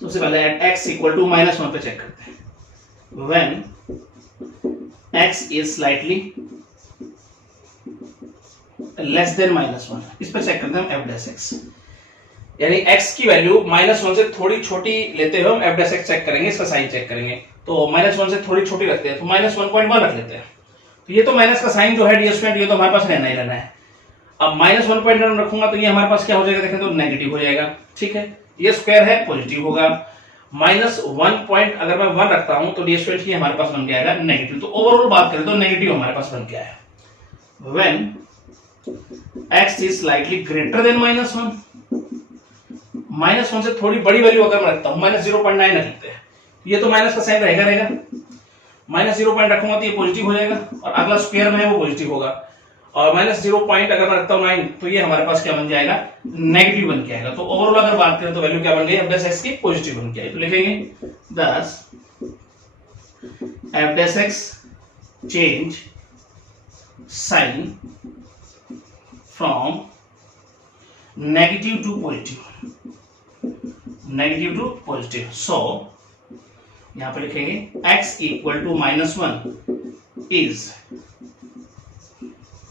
सबसे पहले एट x इक्वल टू -1 पे चेक करते हैं। When x is slightly less then -1, इस पे चेक करते हैं हम f डैश x, यानी x की वैल्यू -1 से थोड़ी छोटी लेते हुए हम f डैश x चेक करेंगे, इसका साइन चेक करेंगे। तो -1 से थोड़ी छोटी रखते हैं, तो -1.1 रख लेते हैं। तो ये तो माइनस का साइन जो है डियर स्टूडेंट, ये तो हमारे पास रहना ही रहना है। अब -1.1 रखूंगा तो ये हमारे पास क्या हो जाएगा, देखें तो नेगेटिव हो जाएगा। ठीक है, ये स्क्वायर है पॉजिटिव होगा। -1 पॉइंट अगर मैं 1 रखता हूं तो डियर स्टूडेंट ये हमारे पास बन जाएगा नेगेटिव। तो ओवरऑल बात करें तो नेगेटिव हमारे पास बन गया है। When x is slightly greater then -1, -1 से थोड़ी बड़ी वैल्यू अगर मैं रखता हूं, -0.9 रख लेते हैं, ये तो माइनस का साइन रहेगा। -0 पॉइंट रखूंगा तो ये पॉजिटिव हो जाएगा, और अगला स्क्वायर में है वो पॉजिटिव होगा। और -0 पॉइंट अगर मैं रखता हूं 9, तो ये हमारे पास क्या बन जाएगा, नेगेटिव बन के आएगा। तो ओवरऑल अगर बात करें तो वैल्यू क्या बन गई, f डैश x की पॉजिटिव बन के आई। तो लिखेंगे thus f dash x change sign from negative to positive. So यहां पे लिखेंगे x equal to -1 is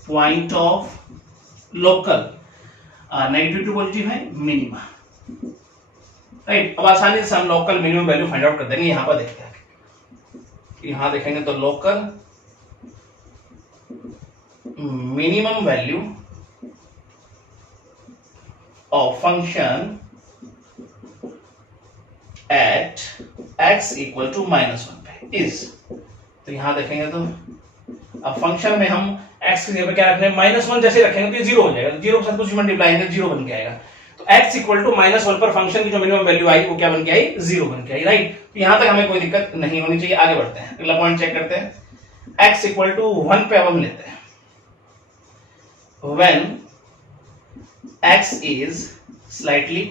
point of local, negative to positive है मिनिमा, राइट। अब आसानी से हम local minimum value find out कर देंगे। यहां पर देखिए, यहां देखेंगे तो local minimum value of function at x equal to -1 पे इज, तो यहां देखेंगे तो अब फंक्शन में हम x की जगह पे क्या रखने, -1 जैसे रखेंगे तो ये 0 हो जाएगा। तो 0 के साथ कुछ मल्टीप्लाई करेंगे 0 बन के आएगा। तो x इक्वल टू -1 पर फंक्शन की जो मिनिमम वैल्यू आई वो क्या बन के आई, 0 बन के आई, राइट। तो यहां तक हमें कोई दिक्कत नहीं होनी चाहिए। आगे बढ़ते हैं, अगला पॉइंट चेक करते हैं। x इक्वल टू 1 पे अब हम लेते हैं। When x is slightly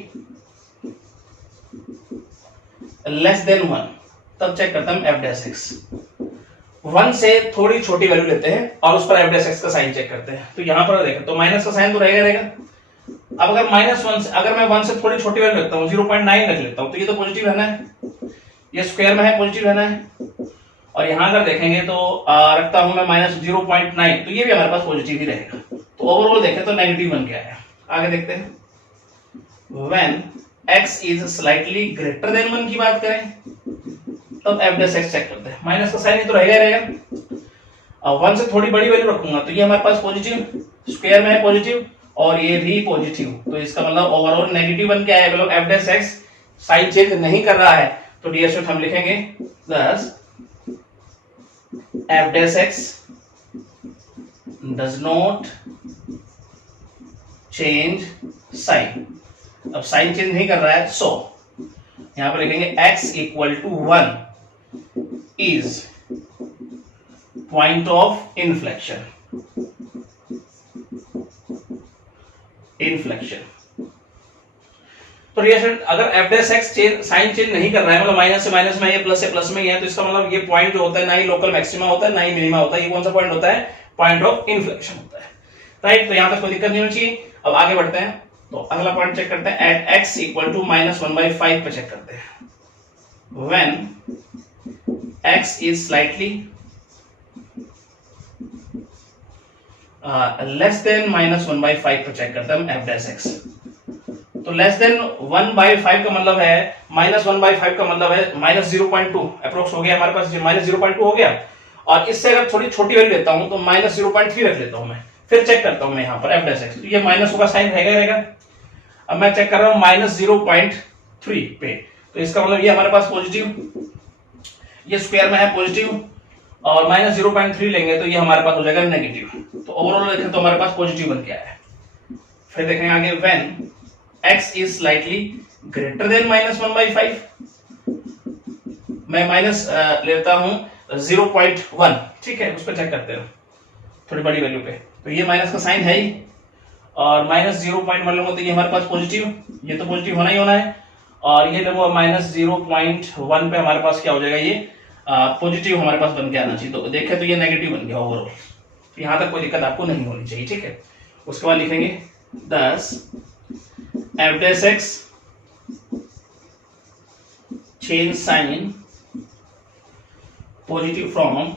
less then 1, तब चेक करते हैं f डैश x। 1 से थोड़ी छोटी वैल्यू लेते हैं और उस पर f डैश x का साइन चेक करते हैं। तो यहां पर देखें तो माइनस का साइन तो रहेगा। अब अगर -1 से अगर मैं 1 से थोड़ी छोटी वैल्यू रखता हूं, 0.9 रख लेता हूं, तो ये तो पॉजिटिव रहना है, ये स्क्वायर में है पॉजिटिव रहना है। और यहां अगर देखेंगे तो रखता हूं मैं -0.9, तो ये भी हमारे पास पॉजिटिव ही रहेगा। तो ओवरऑल देखें तो नेगेटिव बन के आया। आगे देखते हैं, when x is slightly greater then 1 की बात करें तब f डैश x चेक करते हैं। माइनस का साइन ही तो रहेगा। अब 1 से थोड़ी बड़ी वैल्यू रखूंगा तो ये हमारे पास पॉजिटिव, स्क्वायर में है पॉजिटिव, और ये भी पॉजिटिव, तो इसका मतलब ओवरऑल नेगेटिव बन के आया। मतलब f dash x sign change नहीं कर रहा है। तो डियर स्टूडेंट हम लिखेंगे thus f dash x does not change sign। अब साइन चेंज नहीं कर रहा है, सो यहां पर लिखेंगे x equal to 1 is point of inflection. तो अगर f dash x sign change नहीं कर रहा है, मतलब माइनस से माइनस में, ये प्लस से प्लस में ही है, तो इसका मतलब ये पॉइंट जो होता है ना ही लोकल मैक्सिमा होता है ना ही मिनिमा होता है। ये कौन सा पॉइंट होता है, पॉइंट ऑफ इन्फ्लेक्शन होता है, राइट। तो यहां तक कोई दिक्कत नहीं होनी चाहिए। अब आगे बढ़ते हैं, तो अगला पॉइंट चेक करते हैं। एट x इक्वल टू -1/5 पे चेक करते हैं। When x is slightly less then -1/5 पे चेक करते हैं हम f डैश x। तो लेस देन 1/5 का मतलब है, -1/5 का मतलब है -0.2 अप्रोक्स हो गया हमारे पास, -0.2 हो गया। और इससे अगर थोड़ी छोटी वैल्यू लेता हूं तो -0.3 रख लेता हूं मैं, फिर चेक करता हूं मैं यहां पर f डैश x। तो ये माइनस होगा, साइन रहेगा। अब मैं चेक कर रहा हूं -0.3 पे, तो इसका मतलब ये हमारे पास पॉजिटिव, ये स्क्वायर में है पॉजिटिव, और -0.3 लेंगे तो ये हमारे पास हो जाएगा नेगेटिव। तो ओवरऑल देखें तो हमारे पास पॉजिटिव बन के आया है। फिर देखेंगे आगे, when x is slightly greater then -1/5, मैं माइनस लेता हूं 0.1, ठीक है, उस पर चेक करते हैं थोड़ी बड़ी वैल्यू पे। तो ये माइनस का साइन है ही, और -0.1 लूंगा तो ये हमारे पास पॉजिटिव, ये तो पॉजिटिव होना ही होना है। और ये लूंगा -0.1 पे हमारे पास क्या हो जाएगा, ये पॉजिटिव हमारे पास बन के आना चाहिए। तो देखें तो ये नेगेटिव बन गया ओवरऑल। तो यहां तक कोई दिक्कत आपको नहीं होनी चाहिए, ठीक है। उसके बाद लिखेंगे 10 f dash x change sign positive from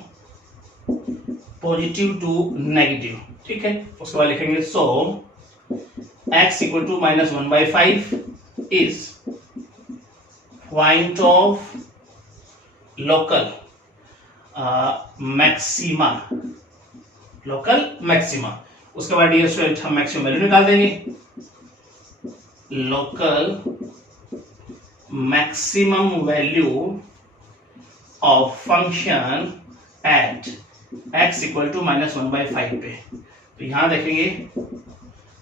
positive to negative, ठीक है। उसके बाद लिखेंगे so x equal to -1/5 is point of local maxima, local maxima. उसके बाद डियर स्टूडेंट हम मैक्सिमम वैल्यू निकाल देंगे, local maximum value of function at x equal to -1/5 पे। तो यहां देखेंगे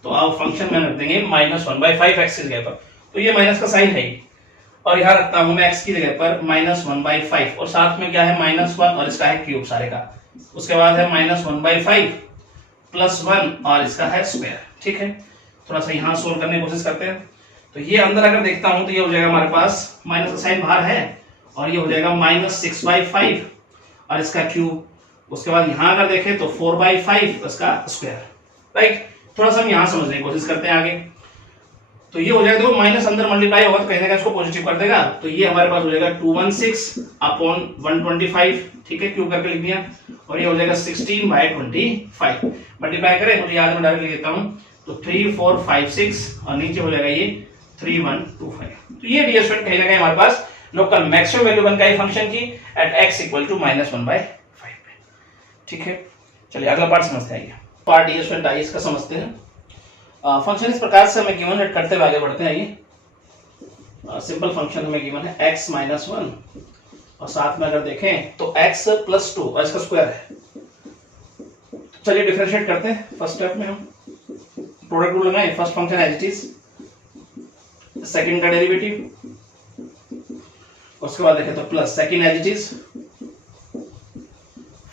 तो आप फंक्शन में रख देंगे -1/5 x की जगह पर, तो ये माइनस का साइन है ही, और यहां रखता हूं मैं x की जगह पर -1/5 और साथ में क्या है -1 और इसका है क्यूब सारे का। उसके बाद है -1/5 + 1 और इसका है स्क्वायर, ठीक है। थोड़ा सा यहां सोल्व करने की कोशिश करते हैं। तो ये अंदर अगर देखता हूं तो ये हो जाएगा हमारे पास माइनस का साइन बाहर है और ये हो जाएगा -6/5 और इसका क्यूब। उसके बाद यहां अगर देखें तो 4/5 इसका स्क्वायर, राइट। थोड़ा सा हम यहां समझने की कोशिश करते हैं आगे। तो ये हो जाएगा, देखो माइनस अंदर मल्टीप्लाई होगा तो कहीं ना कहीं इसको पॉजिटिव कर देगा, तो ये हमारे पास हो जाएगा 216/125, ठीक है, क्यूब करके लिख दिया। और ये हो जाएगा 16/25 मल्टीप्लाई करें मुझे याद में डायरेक्ट लिख देता हूं, तो 3 4 5 6 और नीचे हो जाएगा ये 3125। तो ये डियर स्टूडेंट कहीं ना कहीं हमारे पास लोकल मैक्सिमम वैल्यू बन गई फंक्शन की एट x इक्वल टू -1/5, ठीक है। चलिए अगला पार्ट समझते हैं। पार्ट डियर स्टूडेंट आइए इसका समझते हैं। फंक्शन इस प्रकार से हमें गिवन है, करते हुए आगे बढ़ते हैं। ये सिंपल फंक्शन हमें गिवन है x - 1 और साथ में अगर देखें तो x + 2 और इसका स्क्वायर है। चलिए डिफरेंशिएट करते हैं। फर्स्ट स्टेप में हम प्रोडक्ट रूल लगाएं। First function as it is, second का डेरिवेटिव, उसके बाद देखें तो plus second as it is,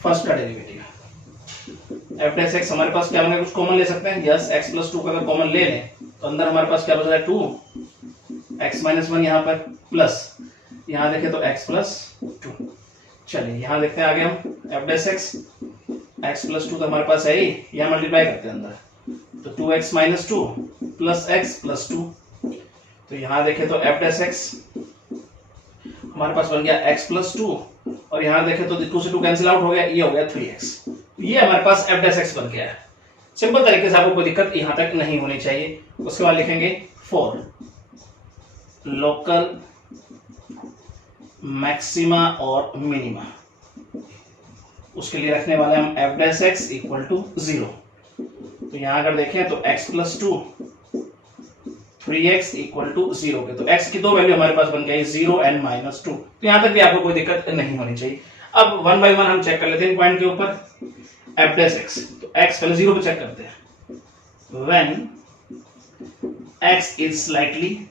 first का डेरिवेटिव। एफ डैश एक्स हमारे पास क्या बनेगा, कुछ कॉमन ले सकते हैं, यस x + 2 का अगर कॉमन ले लें तो अंदर हमारे पास क्या बच रहा है 2 x - 1 यहाँ पर प्लस यहाँ देखें तो x + 2। चलिए यहाँ देखते हैं आगे हम एफ डैश एक्स x + 2 तो हमारे पास है ही, यहाँ मल्टीप्लाई करते हैं अंदर, तो 2x - 2 + x + 2। तो यहाँ देखें तो एफ डैश एक्स हमारे पास बन गया x + 2 और यहाँ देखें तो 2 से 2 कैंसिल आउट हो गया, ये हो गया 3x। ये हमारे पास एफ डैश एक्स बन गया है। सिंपल तरीके से, आपको कोई दिक्कत यहां तक नहीं होनी चाहिए। उसके बाद लिखेंगे फॉर लोकल मैक्सिमा और मिनिमा, उसके लिए रखने वाले हम f dash x equal to 0। तो यहां अगर देखें तो x + 2 3x इक्वल टू 0 के, तो x की दो वैल्यू हमारे पास बन गई 0 और -2। तो यहां तक भी आपको कोई दिक्कत नहीं होनी चाहिए। अब 1 बाय 1 हम चेक कर लेते हैं पॉइंट के ऊपर। एफ डैश एक्स, तो x पहले 0 पे चेक करते हैं। When x is slightly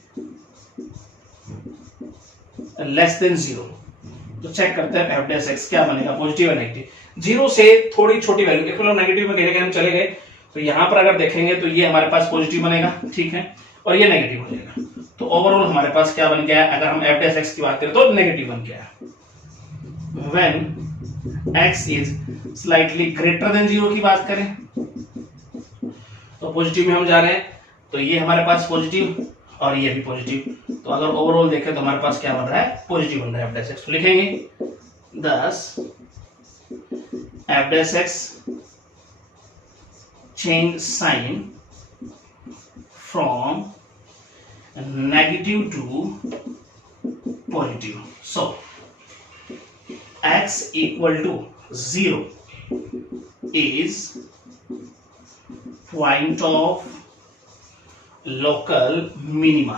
less then 0, तो चेक करते हैं एफ डैश एक्स क्या बनेगा, पॉजिटिव या नेगेटिव। 0 से थोड़ी छोटी वैल्यू, एक नेगेटिव में कहीं हम चले गए, तो यहां पर अगर देखेंगे तो ये हमारे पास पॉजिटिव बनेगा, ठीक है, और ये नेगेटिव हो जाएगा। तो ओवरऑल हमारे पास क्या बन गया है, अगर हम एफ डैश एक्स की बात करें तो नेगेटिव बन गया है। When x is slightly greater then 0 की बात करें तो पॉजिटिव में हम जा रहे हैं, तो ये हमारे पास पॉजिटिव और ये भी पॉजिटिव। तो अगर ओवरऑल देखें तो हमारे पास क्या बन रहा है, पॉजिटिव बन रहा है एफ डैश एक्स। तो लिखेंगे 10 f dash x change sign from negative to positive. So x equal to 0 is point of local minima,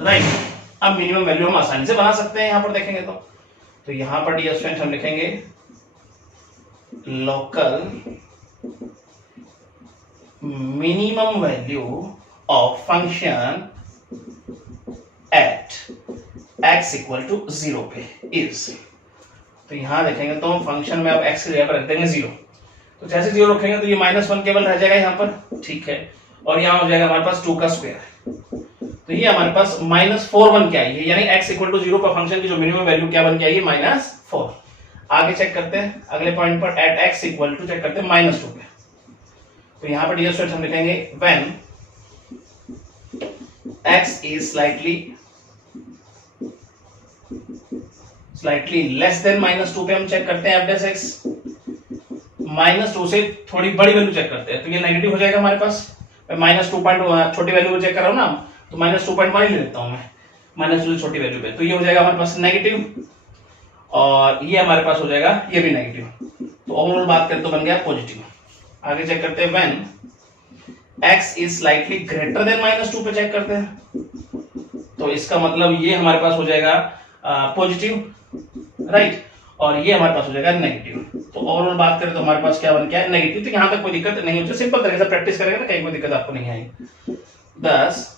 right। अब मिनिमम वैल्यू हम आसानी से बना सकते हैं, यहां पर देखेंगे तो यहां पर डियर स्टूडेंट हम लिखेंगे local minimum value of function at x equal to 0 पे इज। तो यहां देखेंगे तो हम फंक्शन में अब x की जगह पर रख देंगे 0, तो जैसे 0 रखेंगे तो ये -1 केवल रह जाएगा यहाँ पर, ठीक है, और यहाँ हो जाएगा हमारे पास 2 का स्क्वायर। तो ये हमारे पास -4 बन के आई है, यानी x इक्वल टू 0 पर फंक्शन की जो मिनिमम वैल्यू क्या बन के आई है, -4। आगे चेक करते हैं अगले पॉइंट पर, at x equal to check करते हैं -2 पे। तो यहां पर डियर स्टूडेंट हम लिखेंगे when x is slightly less than -2 पे हम चेक करते हैं f dash x, -2 से थोड़ी बड़ी वैल्यू चेक करते हैं तो ये नेगेटिव हो जाएगा हमारे पास। मैं -2 छोटी वैल्यू को चेक कर रहा हूं ना, तो -2.1 ले लेता हूं मैं, -2 छोटी वैल्यू पे, तो ये हो जाएगा हमारे पास नेगेटिव और ये हमारे पास हो जाएगा ये भी नेगेटिव। तो ओवरऑल बात करें तो बन गया पॉजिटिव। आगे चेक करते हैं when x is slightly greater then -2 पे चेक करते हैं, तो इसका मतलब ये हमारे पास हो जाएगा पॉजिटिव, राइट, और ये हमारे पास हो जाएगा नेगेटिव। तो ओवरऑल बात करें तो हमारे पास क्या बन गया नेगेटिव। तो यहां तक कोई दिक्कत नहीं होती, सिंपल तरीके से प्रैक्टिस करेंगे ना, कहीं कोई दिक्कत आपको नहीं आएगी। thus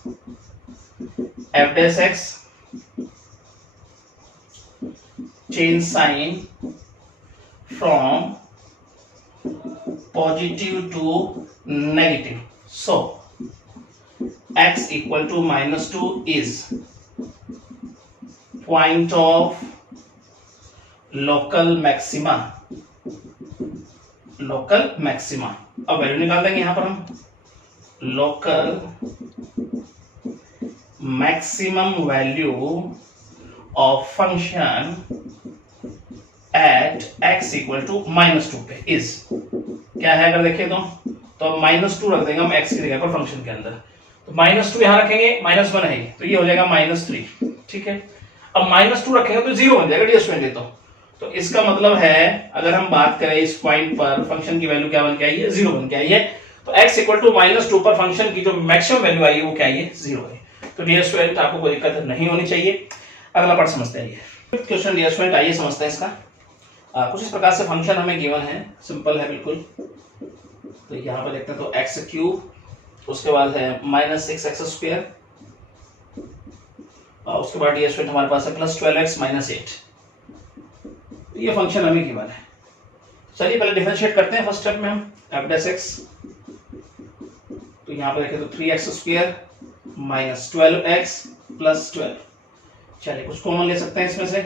f dash x change sign from positive to negative, so x equal to -2 is point of local maxima। अब वैल्यू निकाल देंगे यहां पर हम, local maximum value of function at x equal to -2 पे इज क्या है, अगर देखें तो -2 रख देंगे हम x की जगह पर फंक्शन के अंदर, तो -2 यहां रखेंगे, -1 है तो ये हो जाएगा -3, ठीक है। अब -2 रखेंगे तो 0 बन जाएगा डियर स्टूडेंट। तो इसका मतलब है अगर हम बात करें इस पॉइंट पर फंक्शन की वैल्यू क्या बन के आई है, 0 बन के आई है। तो x इक्वल टू -2 पर फंक्शन की जो मैक्सिमम वैल्यू आई है वो क्या है, 0 है। तो डियर स्टूडेंट आपको कोई दिक्कत नहीं होनी चाहिए। अगला पार्ट समझते हैं। क्वेश्चन डियर स्टूडेंट आइए समझते हैं इसका। कुछ इस प्रकार से फंक्शन हमें गिवन है, सिंपल है बिल्कुल। तो यहाँ पर देखते हैं तो एक्स क्यूब, उसके बाद है -6x², और उसके बाद ये स्टूडेंट हमारे पास है +12x - 8। ये फंक्शन हमें गिवन है। चलिए पहले डिफरेंशिएट करते हैं फर्स्ट स्टेप में हम f dash x। तो यहाँ पर देखें तो 3x² - 12x + 12। चलिए कुछ कॉमन ले सकते हैं इसमें से,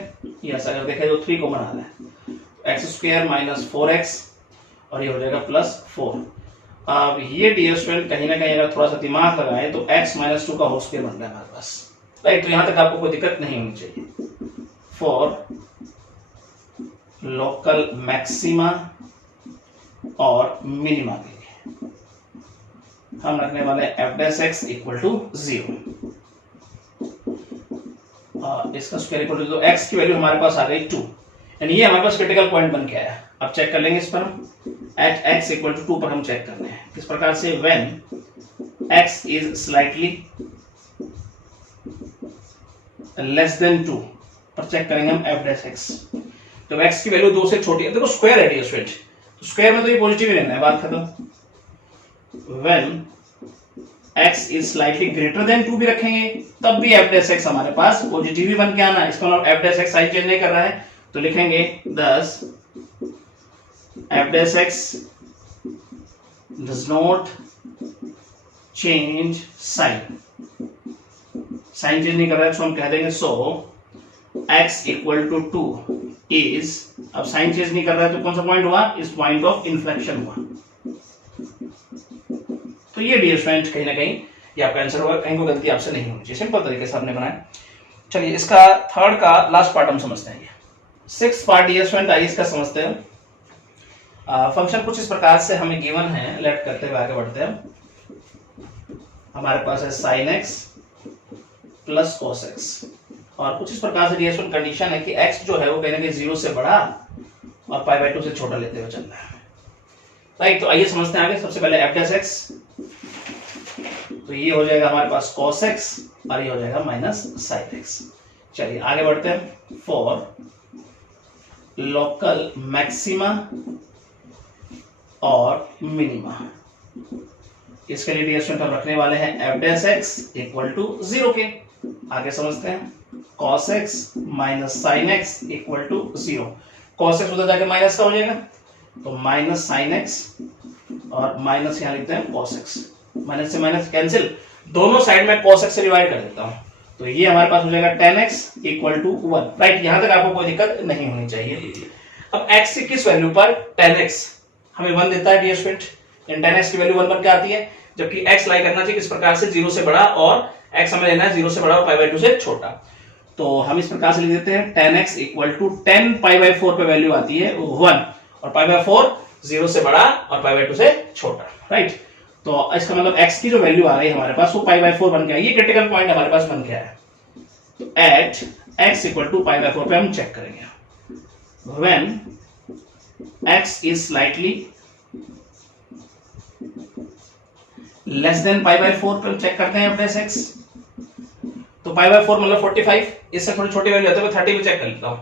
यस, अगर देखें तो 3 कॉमन आ रहा है, x² - 4x और ये हो जाएगा +4। अब ये डियर स्टूडेंट कहीं ना कहीं अगर थोड़ा सा दिमाग लगाएं तो x - 2 का होल स्क्वायर बन रहा है हमारे पास, राइट। तो यहां तक आपको कोई दिक्कत नहीं होनी चाहिए। फॉर लोकल मैक्सिमा और मिनिमा के लिए हम रखने वाले f dash x equal to 0। इसका स्क्वायर इक्वल टू, तो x की वैल्यू हमारे पास आ गई 2, यानी ये हमारे पास क्रिटिकल पॉइंट बन के आया। अब चेक कर लेंगे इस पर हम, एट x इक्वल टू 2 पर हम चेक करने हैं किस प्रकार से, when x is slightly less than 2 पर चेक करेंगे हम f dash x। जब x की वैल्यू 2 से छोटी है, देखो स्क्वायर है डियर स्टूडेंट, तो स्क्वायर में तो ये पॉजिटिव ही रहना है, बात खत्म। When x is slightly greater then 2 भी रखेंगे तब भी f dash x हमारे पास पॉजिटिव ही बन के आना है। इसका मतलब f dash x sign change नहीं कर रहा है, तो लिखेंगे thus f dash x does not change sign, sign change नहीं कर रहा है, तो हम कह देंगे so x equal to 2 is, अब साइन चेंज नहीं कर रहा है तो कौन सा पॉइंट हुआ, इस पॉइंट ऑफ इन्फ्लेक्शन हुआ। तो ये डियर स्टूडेंट कहीं ना कहीं ये आपका आंसर होगा, कहीं कोई गलती आपसे नहीं होनी चाहिए, सिंपल तरीके से आपने बनाया। चलिए इसका थर्ड का लास्ट पार्ट हम समझते हैं। सिक्स पार्ट डियर स्टूडेंट आइए इसका समझते हैं। फंक्शन कुछ इस प्रकार से हमें गिवन है, लेट करते हुए आगे बढ़ते हैं। हमारे पास है sin x plus cos x, और कुछ इस प्रकार से डियर स्टूडेंट कंडीशन है कि x जो है वो कहीं ना कहीं 0 से बड़ा और π/2 से छोटा लेते हुए चलना है, राइट। तो आइए समझते हैं आगे। सबसे पहले f dash x, तो ये हो जाएगा हमारे पास cos x और ये हो जाएगा -sin x। चलिए आगे बढ़ते हैं। फॉर लोकल मैक्सिमा और मिनिमा, इसके लिए डियर स्टूडेंट हम रखने वाले हैं f dash x equal to 0 के। आगे समझते हैं cos x - sin x equal to 0। cos x उधर जाके माइनस का हो जाएगा, तो -sin x और माइनस यहाँ लिखते हैं cos x, माइनस से माइनस कैंसिल, दोनों साइड में cos x से डिवाइड कर देता हूं, तो ये हमारे पास हो जाएगा tan x equal to 1, right. यहां तक आपको कोई दिक्कत नहीं होनी चाहिए। अब x की किस वैल्यू पर tan x हमें 1 देता है डियर स्टूडेंट, इन tan x की वैल्यू 1 बन के आती है, जबकि x लाई करना चाहिए किस प्रकार से, 0 से बड़ा, और x हमें लेना है 0 से बड़ा और π/2 से छोटा। तो हम इस प्रकार से लिख देते हैं tan x इक्वल टू 10 π/4 पे वैल्यू आती है 1 और π/4 0 से बड़ा और π/2 से छोटा, राइट। तो इसका मतलब x की जो वैल्यू आ रही है हमारे पास वो π/4 बन के आई, ये क्रिटिकल पॉइंट हमारे पास बन के आया। तो एट x इक्वल टू π/4 पे हम चेक करेंगे, when x is slightly less than π/4 पे चेक करते हैं अपने x। तो π/4 मतलब 45, इससे थोड़ी छोटी वैल्यू आती है, मैं 30 पे चेक कर लेता हूं।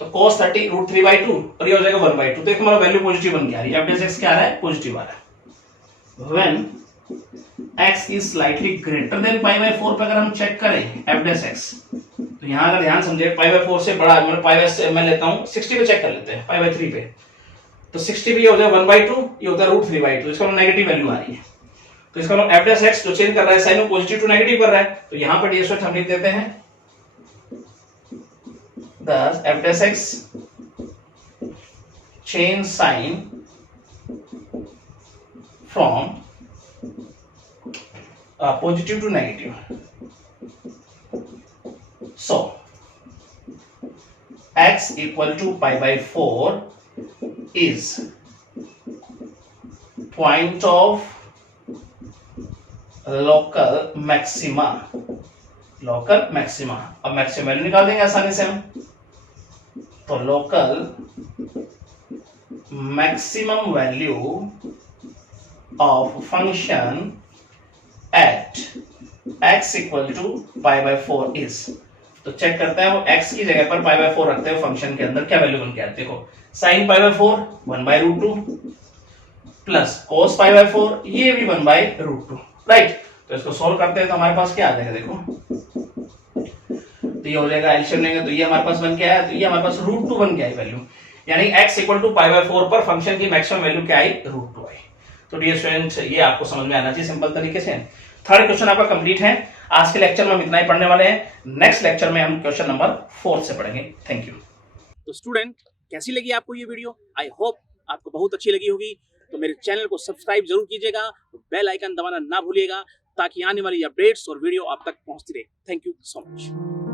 तो cos 30 √3/2 और ये हो जाएगा 1/2। तो एक हमारा वैल्यू पॉजिटिव बन के आ रही है, f(x) क्या आ रहा है, पॉजिटिव आ रहा है। When x is slightly greater than π/4 पे अगर हम चेक करें f(x), तो यहां अगर ध्यान समझे π/4 से बड़ा, मतलब π मैं लेता हूं 60 पे चेक कर लेते हैं, π/3 पे। तो 60 पे ये हो जाएगा 1/2, ये होता है √3/2, इसका नेगेटिव वैल्यू आ रही है। तो इसका मतलब f(x) जो चेंज कर रहा है साइन में पॉजिटिव टू नेगेटिव कर रहा है, तो यहां पर ds हम लिख देते हैं thus f(x) change sign from positive to negative. So x equal to π/4 is point of local maxima। Local maxima, अब मैक्सिमा वैल्यू निकाल देंगे आसानी से हम। तो local maximum value of function at x equal to π/4 is. तो check करते हैं वो x की जगह पर π/4 रखते हैं, फंक्शन के अंदर क्या वैल्यू बन के आती है। देखो sin π/4 1/√2 प्लस cos π/4 ये भी 1/√2, राइट। तो इसको सोल्व करते हैं तो हमारे पास क्या आ जाएगा, देखो तो ये हो जाएगा, एलसीएम लेंगे तो ये हमारे पास बन के आया, तो ये हमारे पास √2 बन के आई वैल्यू, यानी x इक्वल टू π/4 पर फंक्शन की मैक्सिमम वैल्यू क्या आई, √2 आई। तो डियर स्टूडेंट्स ये आपको समझ में आना चाहिए सिंपल तरीके से। थर्ड क्वेश्चन आपका कंप्लीट है। आज के लेक्चर में हम इतना ही पढ़ने वाले हैं, नेक्स्ट लेक्चर में हम क्वेश्चन नंबर 4 से पढ़ेंगे। Thank you. तो स्टूडेंट कैसी लगी आपको ये वीडियो? आई होप आपको बहुत अच्छी लगी होगी। तो मेरे चैनल को सब्सक्राइब जरूर कीजिएगा, बेल आइकन दबाना ना भूलिएगा, ताकि आने वाली अपडेट्स और वीडियो आप तक पहुंचती रहे। Thank you so much.